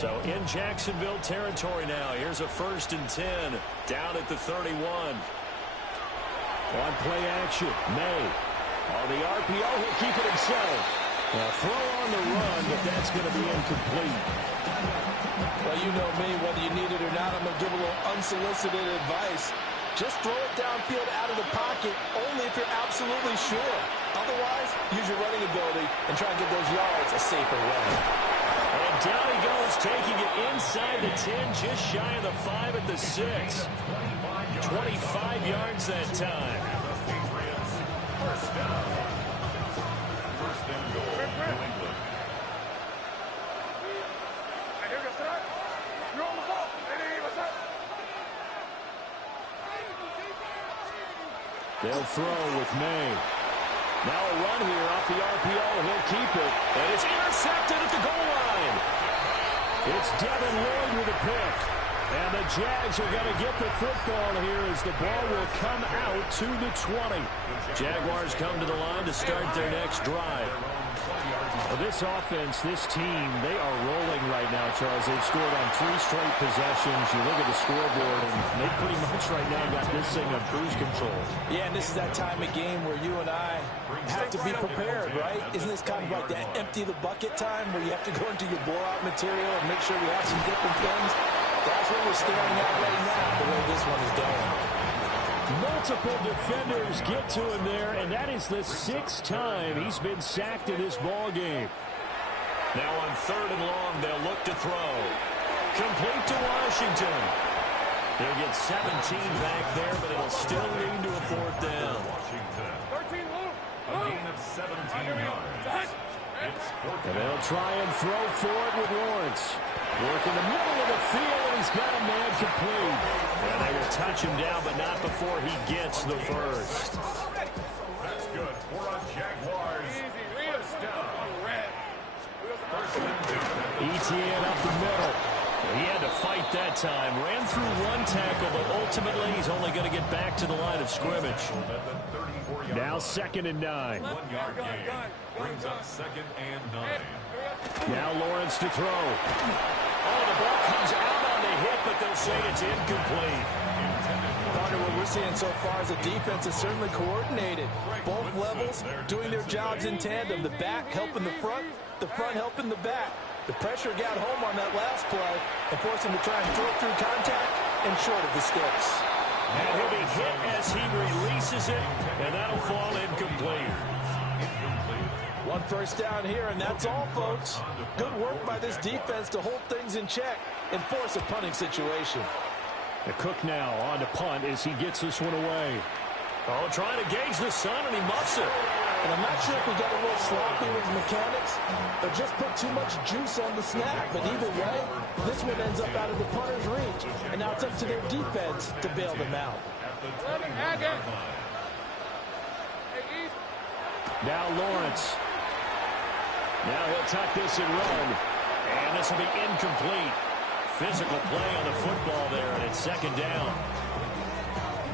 So in Jacksonville territory now. Here's a 1st and 10 down at the 31. On play action, May. On the RPO, he'll keep it himself. A throw on the run, but that's going to be incomplete. Well, you know me, whether you need it or not, I'm going to give a little unsolicited advice. Just throw it downfield out of the pocket only if you're absolutely sure. Otherwise, use your running ability and try and get those yards a safer way. And down he goes, taking it inside the 10, just shy of the 5 at the 6. 25 yards that time. First down. First and goal, New England. You're on the ball. They'll throw with May. Now a run here off the RPO. He'll keep it. And it's intercepted at the goal line. It's Devin Lloyd with a pick. And the Jags are going to get the football here as the ball will come out to the 20. Jaguars come to the line to start their next drive. Well, this offense, this team, they are rolling right now, Charles. They've scored on 3 straight possessions. You look at the scoreboard, and they pretty much right now got this thing on cruise control. Yeah, and this is that time of game where you and I have to be prepared, right? Isn't this kind of like that empty the bucket time where you have to go into your blowout material and make sure we have some different things? That's what we're staring at right now, the way this one is going. Multiple defenders get to him there, and that is the 6th time he's been sacked in this ball game. Now on 3rd and long, they'll look to throw. Complete to Washington. They'll get 17 back there, but it'll still lead to a 4th down. Washington. 13, Luke. A gain of 17 yards. And they'll try and throw for it with Lawrence. Work in the middle of the field, and he's got a man complete. And they will touch him down, but not before he gets the first. That's good for a Jaguars. First down. First and 2. ETN up the middle. He had to fight that time. Ran through 1 tackle, but ultimately he's only going to get back to the line of scrimmage. Now 2nd and 9. 1 yard gain. Brings up 2nd and 9. Now Lawrence to throw. Oh, the ball comes out on the hit, but they'll say it's incomplete. Partner, what we're seeing so far is the defense is certainly coordinated. Both levels doing their jobs in tandem. The back helping the front helping the back. The pressure got home on that last play and forced him to try and throw through contact and short of the sticks. And he'll be hit as he releases it, and that'll fall incomplete. 1 first down here, and that's all, folks. Good work by this defense to hold things in check and force a punting situation. The Cook now on to punt as he gets this one away. Oh, trying to gauge the sun, and he muffs it. And I'm not sure if he got a little sloppy with his mechanics or just put too much juice on the snap. But either way, this one ends up out of the punter's reach. And now it's up to their defense to bail them out. Now Lawrence. Now he'll tuck this and run. And this will be incomplete. Physical play on the football there, and it's 2nd down.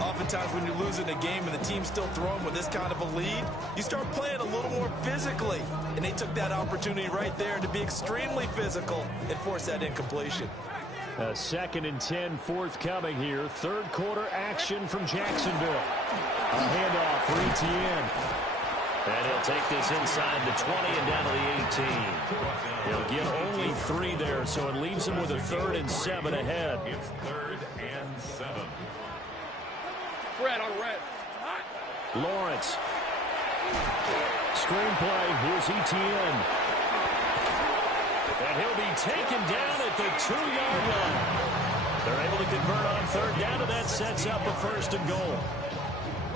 Oftentimes when you're losing a game and the team's still throwing with this kind of a lead, you start playing a little more physically. And they took that opportunity right there to be extremely physical and force that incompletion. 2nd and 10 forthcoming here. Third quarter action from Jacksonville. A handoff for Etienne. And he'll take this inside the 20 and down to the 18. He'll get only 3 there, so it leaves him with a 3rd and 7 ahead. It's 3rd and 7. Red on red. Lawrence. Screenplay. Here's Etienne. And he'll be taken down at the 2-yard line. They're able to convert on 3rd down, and that sets up a 1st and goal.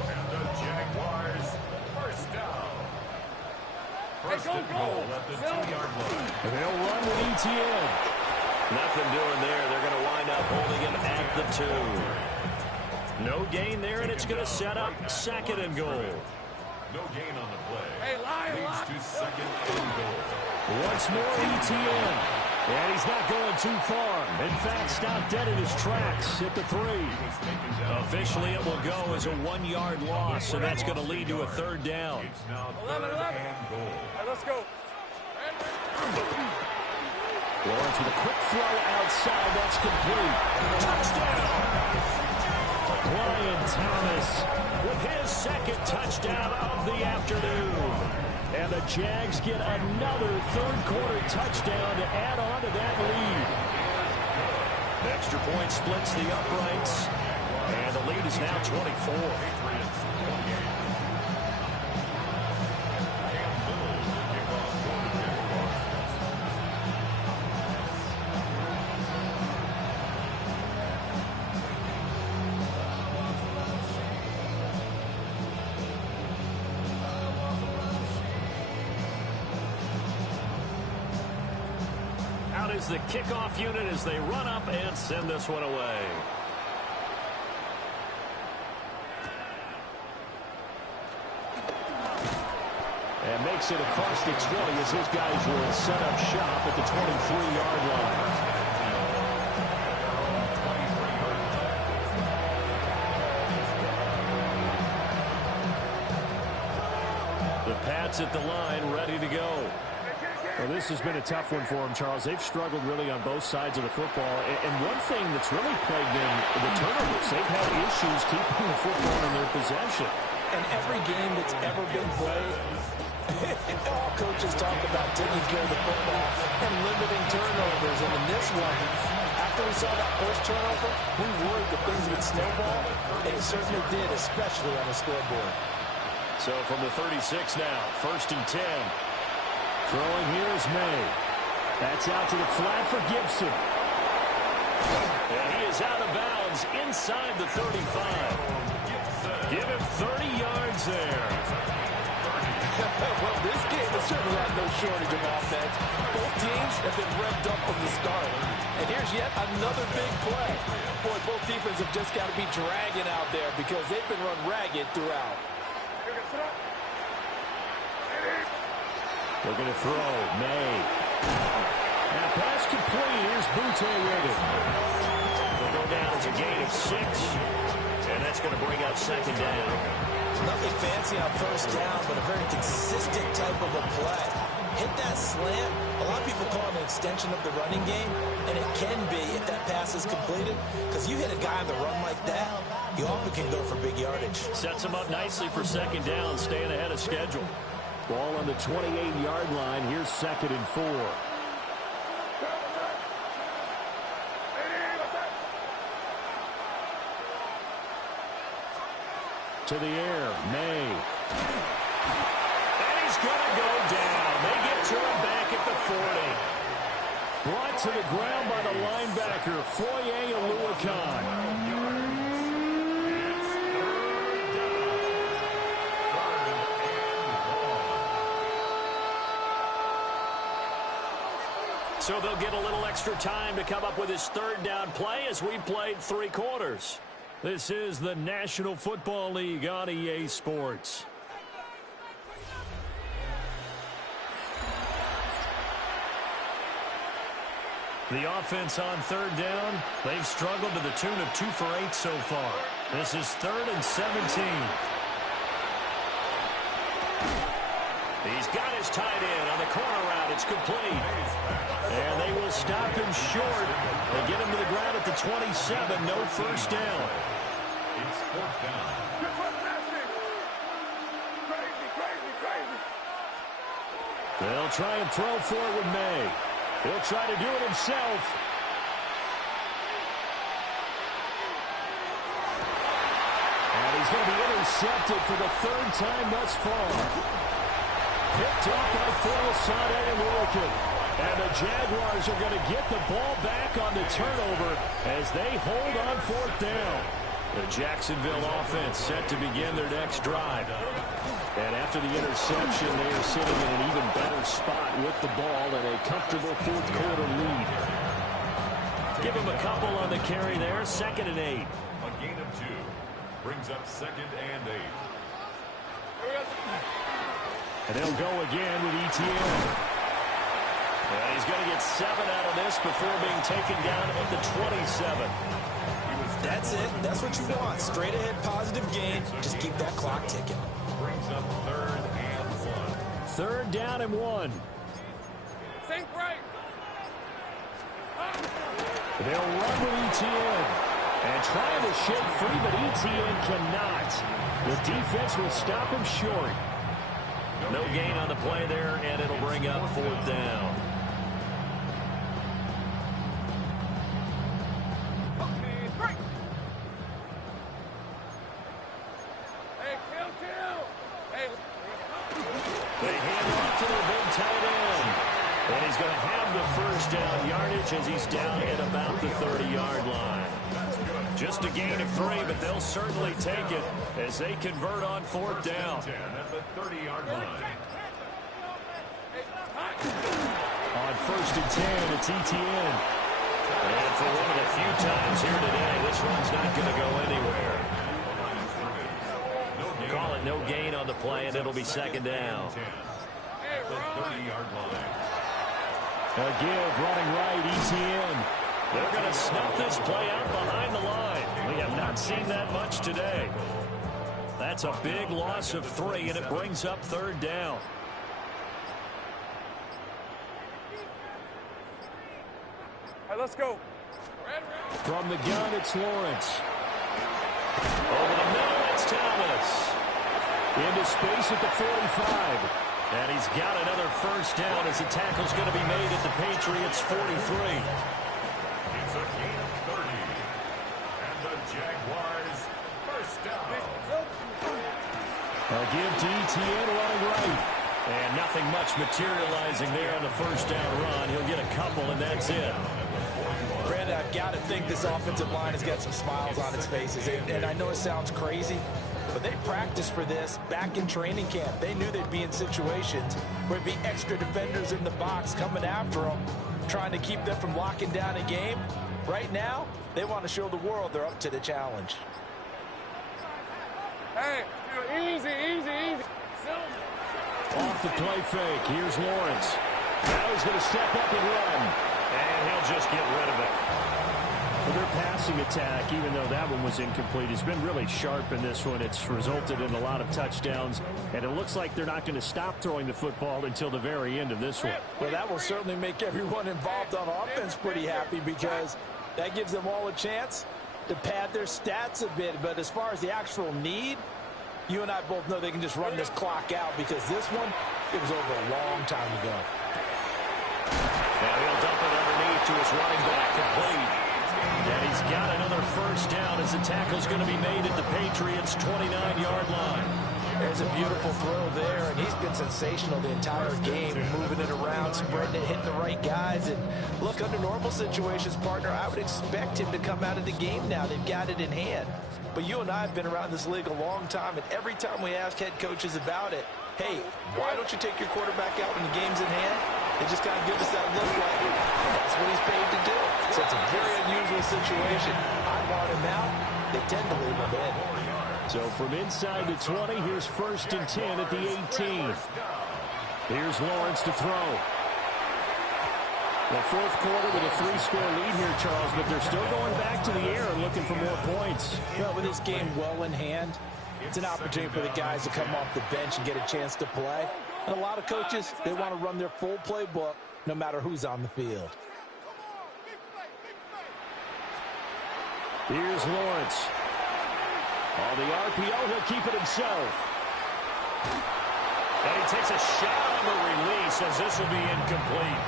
And the Jaguars first down. First and goal at the 2-yard line. And they'll run with Etienne. Nothing doing there. They're going to wind up holding him at the 2. No gain there, and it's going to set up 2nd and goal. No gain on the play. Hey, leads to 2nd and goal. Once more, Etienne. And he's not going too far. In fact, stopped dead in his tracks at the 3. Officially, it will go as a 1-yard loss, and that's going to lead to a 3rd down. It's now 3rd and goal. Right, let's go. Lawrence with a quick throw outside. That's complete. Touchdown! Brian Thomas with his 2nd touchdown of the afternoon. And the Jags get another 3rd quarter touchdown to add on to that lead. Extra point splits the uprights. And the lead is now 24. Is the kickoff unit as they run up and send this one away. And makes it across the 20 as his guys will set up shop at the 23-yard line. The Pats at the line, ready to go. Well, this has been a tough one for them, Charles. They've struggled really on both sides of the football. And one thing that's really plagued them, the turnovers. They've had issues keeping the football in their possession. And every game that's ever been played, all coaches talk about taking care of the football and limiting turnovers. And in this one, after we saw that first turnover, we worried that things would snowball. And it certainly did, especially on the scoreboard. So from the 36 now, 1st and 10. Throwing here is May. That's out to the flat for Gibson. And he is out of bounds inside the 35. Give him 30 yards there. Well, this game has certainly had no shortage of offense. Both teams have been revved up from the start. And here's yet another big play. Boy, both defenses have just got to be dragging out there because they've been run ragged throughout. They're going to throw. May. And pass complete. Here's Butte with it. They'll go down as a gain of 6. And that's going to bring up 2nd down. Nothing fancy on 1st down, but a very consistent type of a play. Hit that slant. A lot of people call it an extension of the running game, and it can be if that pass is completed, because you hit a guy on the run like that, you often can go for big yardage. Sets him up nicely for 2nd down, staying ahead of schedule. Ball on the 28-yard line. Here's 2nd and 4. To the air, May. And he's going to go down. They get to him back at the 40. Brought to the ground by the linebacker, Foye Oluokun. So they'll get a little extra time to come up with his 3rd down play as we played 3 quarters. This is the National Football League on EA Sports. The offense on third down, they've struggled to the tune of 2 for 8 so far. This is 3rd and 17. He's got his tight end on the corner route. It's complete. And they will stop him short. They get him to the ground at the 27. No first down. It's 4th down. They'll try and throw for it with May. He'll try to do it himself. And he's going to be intercepted for the 3rd time thus far. Picked up by Forrest and Wilkin. And the Jaguars are going to get the ball back on the turnover as they hold on 4th down. The Jacksonville offense set to begin their next drive. And after the interception, they are sitting in an even better spot with the ball and a comfortable 4th quarter lead. Give them a couple on the carry there. 2nd and 8. A gain of 2. Brings up 2nd and 8. And they'll go again with ETN. And he's going to get 7 out of this before being taken down at the 27. That's it. That's what you want. Straight ahead positive gain. Just keep that clock ticking. Brings up 3rd and 1. 3rd down and 1. Sink right. They'll run with ETN. And trying to shake free, but ETN cannot. The defense will stop him short. No gain on the play there, and it'll bring up 4th down. They hand off to their big tight end. And he's going to have the first down yardage as he's down at about the 30-yard line. Just a gain of 3, but they'll certainly take it as they convert on 4th down. At the 30-yard line. On 1st and 10, it's ETN. And for one of the few times here today, this run's not going to go anywhere. Call it no gain on the play, and it'll be 2nd down. At the 30-yard line. A give, running right, ETN. They're going to snuff this play out behind the line. We have not seen that much today. That's a big loss of 3, and it brings up 3rd down. All right, let's go. From the gun, it's Lawrence. Over the middle, it's Thomas. Into space at the 45. And he's got another first down as the tackle's going to be made at the Patriots' 43. It's a gain of 30. And the Jaguars first down. A give to ETN running right. And nothing much materializing there on the first down run. He'll get a couple, and that's it. Brandon, I've got to think this offensive line has got some smiles on its faces. And I know it sounds crazy, but they practiced for this back in training camp. They knew they'd be in situations where it'd be extra defenders in the box coming after them, trying to keep them from locking down a game. Right now, they want to show the world they're up to the challenge. Hey, easy, easy, easy. Off the play fake. Here's Lawrence. Now he's going to step up and run. And he'll just get rid of it. Well, their passing attack, even though that one was incomplete, has been really sharp in this one. It's resulted in a lot of touchdowns, and it looks like they're not going to stop throwing the football until the very end of this one. Well, that will certainly make everyone involved on offense pretty happy because that gives them all a chance to pad their stats a bit. But as far as the actual need, you and I both know they can just run this clock out because this one, it was over a long time ago. Now he'll dump it underneath to his running back, complete. And he's got another first down as the tackle's going to be made at the Patriots' 29-yard line. There's a beautiful throw there, and he's been sensational the entire game, moving it around, spreading it, hitting the right guys. And look, under normal situations, partner, I would expect him to come out of the game now. They've got it in hand. But you and I have been around this league a long time, and every time we ask head coaches about it, hey, why don't you take your quarterback out when the game's in hand? They just kind of give us that look like that's what he's paid to do. So it's a very unusual situation. I want him out. They tend to leave him in. So from inside the 20, here's 1st and 10 at the 18. Here's Lawrence to throw. The fourth quarter with a 3-score lead here, Charles, but they're still going back to the air and looking for more points. Well, with this game well in hand, it's an opportunity for the guys to come off the bench and get a chance to play. And a lot of coaches, they want to run their full playbook no matter who's on the field. Here's Lawrence. On the RPO, he'll keep it himself. And he takes a shot on the release as this will be incomplete.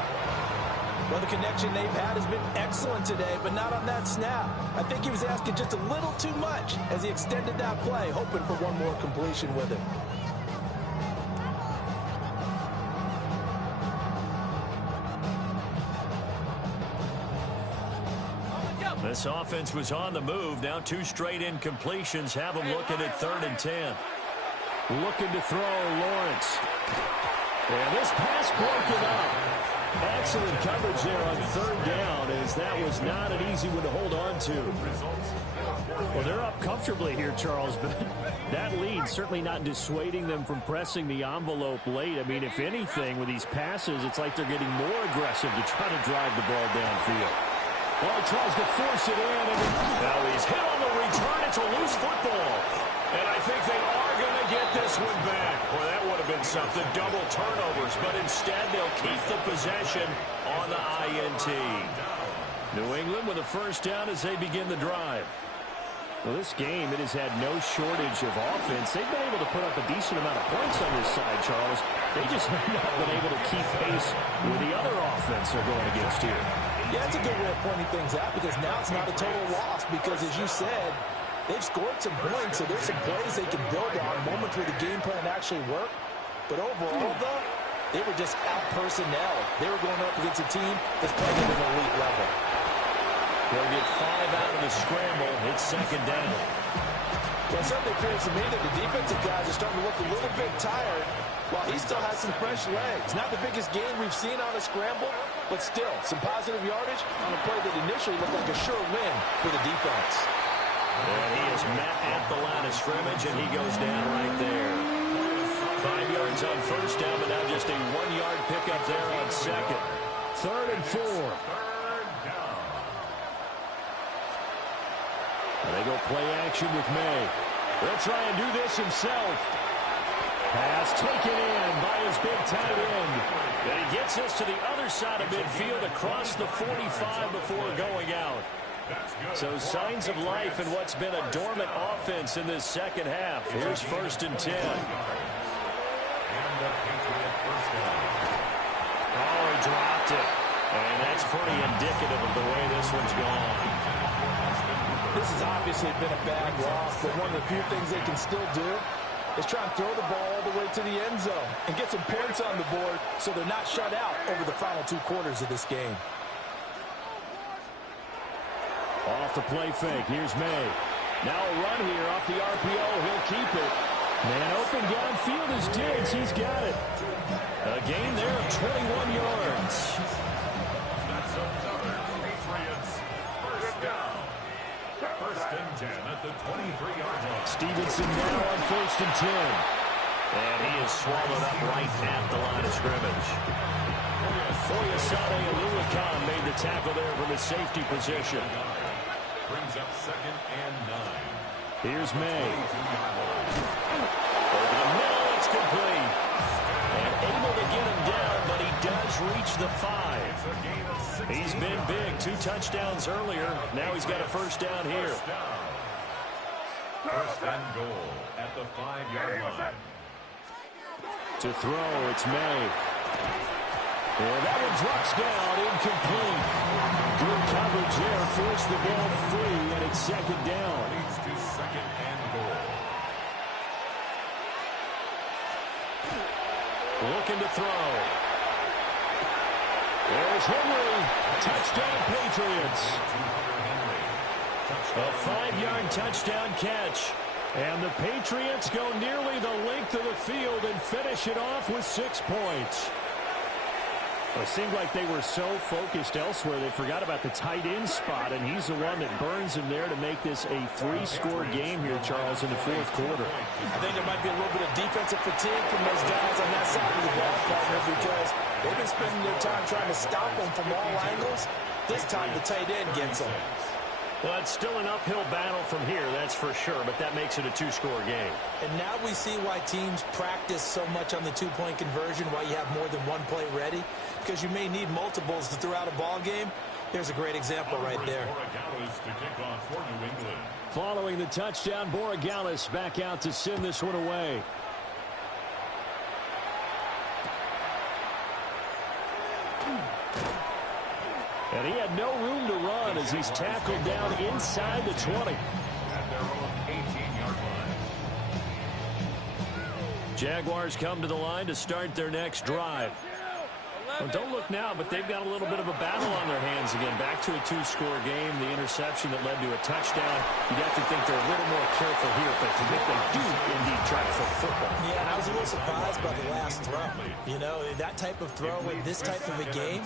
Well, the connection they've had has been excellent today, but not on that snap. I think he was asking just a little too much as he extended that play, hoping for one more completion with it. This offense was on the move. Now 2 straight incompletions have them looking at 3rd and 10. Looking to throw, Lawrence. And this pass broken up. Excellent coverage there on 3rd down, as that was not an easy one to hold on to. Well, they're up comfortably here, Charles, but that lead certainly not dissuading them from pressing the envelope late. I mean, if anything, with these passes, it's like they're getting more aggressive to try to drive the ball downfield. Well, he tries to force it in, and now he's hit on the return. It's a loose football. And I think they are going to get this one back. Well, that would have been something, double turnovers, but instead they'll keep the possession on the INT. New England with a first down as they begin the drive. Well, this game, it has had no shortage of offense. They've been able to put up a decent amount of points on this side, Charles. They just have not been able to keep pace with the other offense they're going against here. Yeah, it's a good way of pointing things out because now it's not a total loss because, as you said, they've scored some points, so there's some plays they can build on, moments where the game plan actually worked. But overall, though, they were just out-personnel. They were going up against a team that's playing at an elite level. They'll get 5 out of the scramble. It's 2nd down. Well, it certainly appears to me that the defensive guys are starting to look a little bit tired while he still has some fresh legs. Not the biggest gain we've seen on a scramble, but still, some positive yardage on a play that initially looked like a sure win for the defense. And he is met at the line of scrimmage, and he goes down right there. 5 yards on first down, but now just a 1-yard pickup there on 2nd. 3rd and 4. They go play action with May. They'll try and do this himself. Pass taken in by his big tight end. And he gets us to the other side of midfield across the 45 before going out. So signs of life in what's been a dormant offense in this second half. Here's 1st and 10. Oh, he dropped it. And that's pretty indicative of the way this one's gone. This has obviously been a bad loss, but one of the few things they can still do is try and throw the ball all the way to the end zone and get some points on the board so they're not shut out over the final 2 quarters of this game. Off the play fake. Here's May. Now a run here off the RPO. He'll keep it. Man open downfield is Diggs. He's got it. A gain there of 21 yards. That's another Patriots first down. 1st and 10 at the 23-yard line. Stevenson now on 1st and 10. And he is swallowed up right at the line of scrimmage. Foyesade Aluakon made the tackle there from his safety position. Brings up 2nd and 9. Here's May. Over the middle, it's complete. And able to get him down, but he does reach the 5. He's been big. 2 touchdowns earlier. Now he's got a first down here. 1st and goal at the 5-yard line. To throw, it's May. And that one drops down, incomplete. Good coverage there, forced the ball free, and it's 2nd down. Leads to 2nd and goal. Looking to throw. There's Henry. Touchdown, Patriots. A 5-yard touchdown catch. And the Patriots go nearly the length of the field and finish it off with 6 points. It seemed like they were so focused elsewhere they forgot about the tight end spot, and he's the one that burns him there to make this a 3-score game here, Charles, in the fourth quarter. I think there might be a little bit of defensive fatigue from those guys on that side of the ball, partner, because they've been spending their time trying to stop them from all angles. This time the tight end gets them. Well, it's still an uphill battle from here, that's for sure, but that makes it a 2-score game. And now we see why teams practice so much on the two-point conversion, why you have more than one play ready, because you may need multiples to throw out a ball game. There's a great example right there. Following the touchdown, Borogalis back out to send this one away. And he had no room to run as he's tackled down inside the 20. At their own 18-yard line. Jaguars come to the line to start their next drive. Well, don't look now, but they've got a little bit of a battle on their hands again. Back to a 2-score game. The interception that led to a touchdown. You'd have to think they're a little more careful here if they do indeed try to flip football. Yeah, and I was a little surprised by the last throw. You know, that type of throw in this type of a game,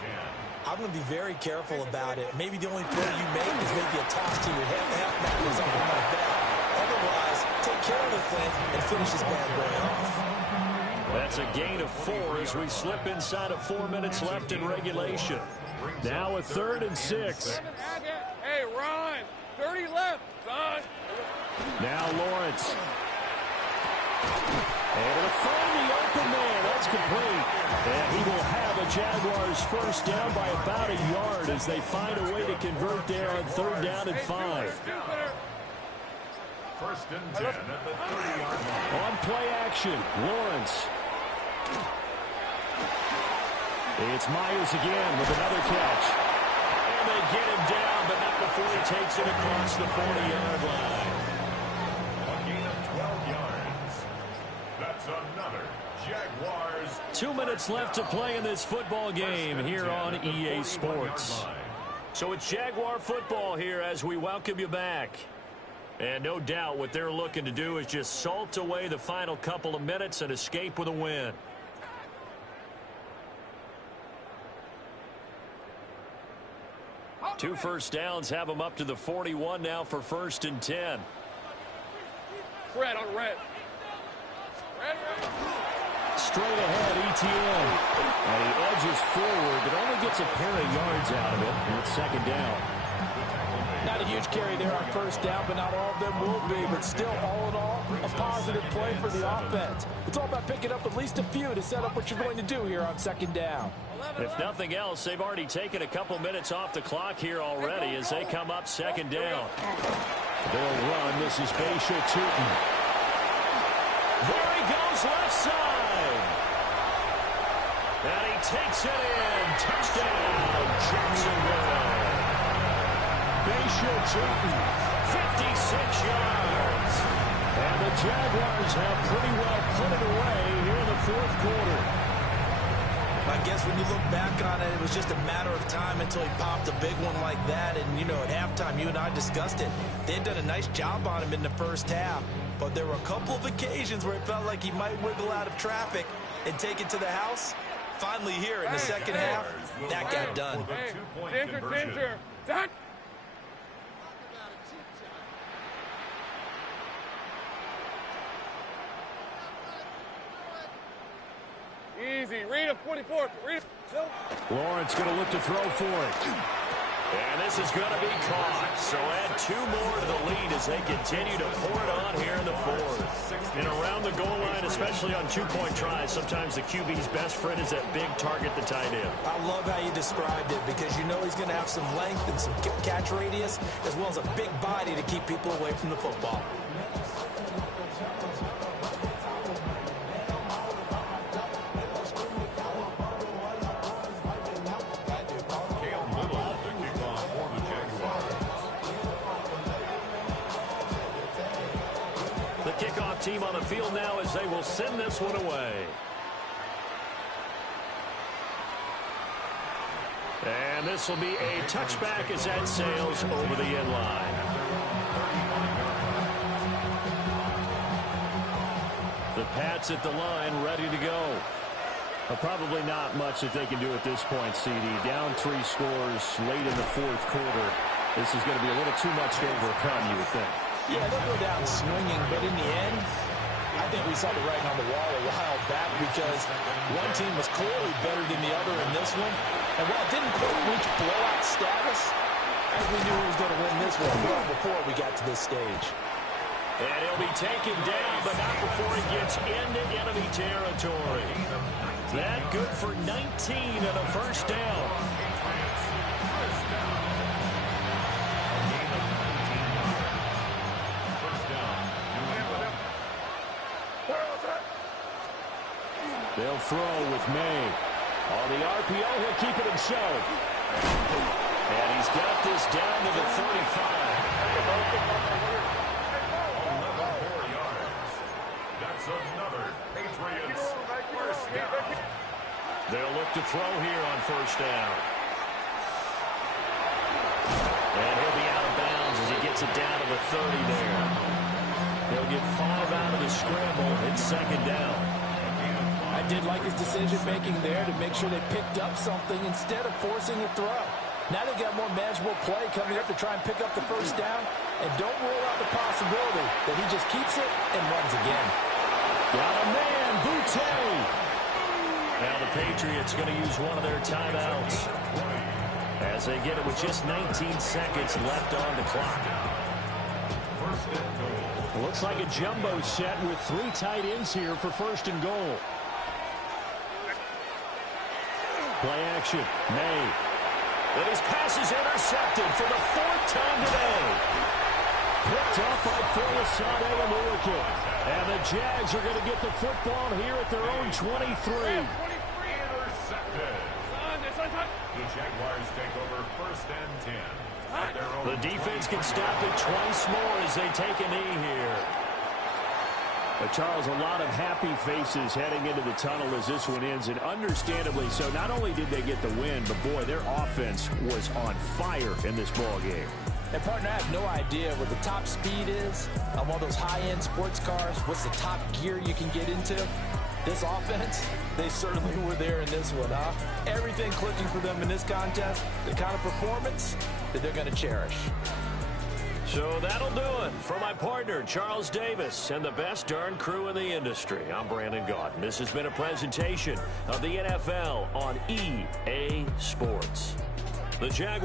I'm going to be very careful about it. Maybe the only throw you make is maybe a toss to your halfback or something like that. Otherwise, take care of the thing and finish this bad boy off. That's a gain of 4 as we slip inside of 4 minutes left in regulation. Now a 3rd and 6. Hey, Ron, 30 left, son. Now Lawrence. Able to find the open man. That's complete. And he will have a Jaguars first down by about a yard as they find a way to convert there on 3rd down and 5. First and 10 at the 30-yard line. On play action, Lawrence. It's Myers again with another catch. And they get him down, but not before he takes it across the 40-yard line. A gain of 12 yards. That's another Jaguars. 2 minutes left to play in this football game here on EA Sports. So it's Jaguar football here as we welcome you back. And no doubt what they're looking to do is just salt away the final couple of minutes and escape with a win. Two first downs have them up to the 41 now for 1st and 10. Red on red. Red. Straight ahead, ETN. And he edges forward, but only gets a pair of yards out of it. And it's 2nd down. Not a huge carry there on 1st down, but not all of them will be. But still, all in all, a positive play for the offense. It's all about picking up at least a few to set up what you're going to do here on 2nd down. If nothing else, they've already taken a couple minutes off the clock here already as they come up 2nd down. They'll run. This is Bigggg Tootin. There he goes left side. And he takes it in. Touchdown, Jacksonville. Bigggg Tootin, 56 yards. And the Jaguars have pretty well put it away here in the 4th quarter. I guess when you look back on it, it was just a matter of time until he popped a big one like that. And, you know, at halftime, you and I discussed it. They had done a nice job on him in the 1st half. But there were a couple of occasions where it felt like he might wiggle out of traffic and take it to the house. Finally here in the 2nd half, that got done. Hey, Ginger. Zach. Easy. Read him, 44. Read him. Lawrence going to look to throw for it. And this is going to be caught. So add 2 more to the lead as they continue to pour it on here in the 4th. And around the goal line, especially on 2-point tries, sometimes the QB's best friend is that big target, the tight end. I love how you described it because you know he's going to have some length and some catch radius as well as a big body to keep people away from the football. Kickoff team on the field now as they will send this one away. And this will be a touchback as that sails over the end line. The Pats at the line ready to go. Well, probably not much that they can do at this point, CD. Down 3 scores late in the fourth quarter. This is going to be a little too much to overcome, you would think. Yeah, they'll go down swinging, but in the end, I think we saw the writing on the wall a while back because one team was clearly better than the other in this one. And while it didn't quite reach blowout status, as we knew he was going to win this one well before we got to this stage. And he'll be taken down, but not before he gets into enemy territory. That good for 19 and a first down. They'll throw with May. On the RPO, he'll keep it himself. And he's got this down to the 35. 4 yards. That's another Patriots first down. They'll look to throw here on first down. And he'll be out of bounds as he gets it down to the 30 there. He'll get 5 out of the scramble. It's second down. I did like his decision-making there to make sure they picked up something instead of forcing a throw. Now they got more manageable play coming up to try and pick up the first down. And don't rule out the possibility that he just keeps it and runs again. Got a man, Boutte. Now the Patriots going to use one of their timeouts as they get it with just 19 seconds left on the clock. Looks like a jumbo set with 3 tight ends here for first and goal. Play action. May. And his pass is intercepted for the 4th time today. Picked off by Foyesade and Lurikin. And the Jags are going to get the football here at their own 23. Intercepted. The Jaguars take over first and 10. At their own The defense can stop it twice more as they take a knee here. But Charles, a lot of happy faces heading into the tunnel as this one ends, and understandably so. Not only did they get the win, but boy, their offense was on fire in this ball game. And partner, I have no idea what the top speed is on one of those high-end sports cars. What's the top gear you can get into? This offense, they certainly were there in this one, huh? Everything clicking for them in this contest, the kind of performance that they're going to cherish. So that'll do it for my partner, Charles Davis, and the best darn crew in the industry. I'm Brandon Gaudin. This has been a presentation of the NFL on EA Sports. The Jaguars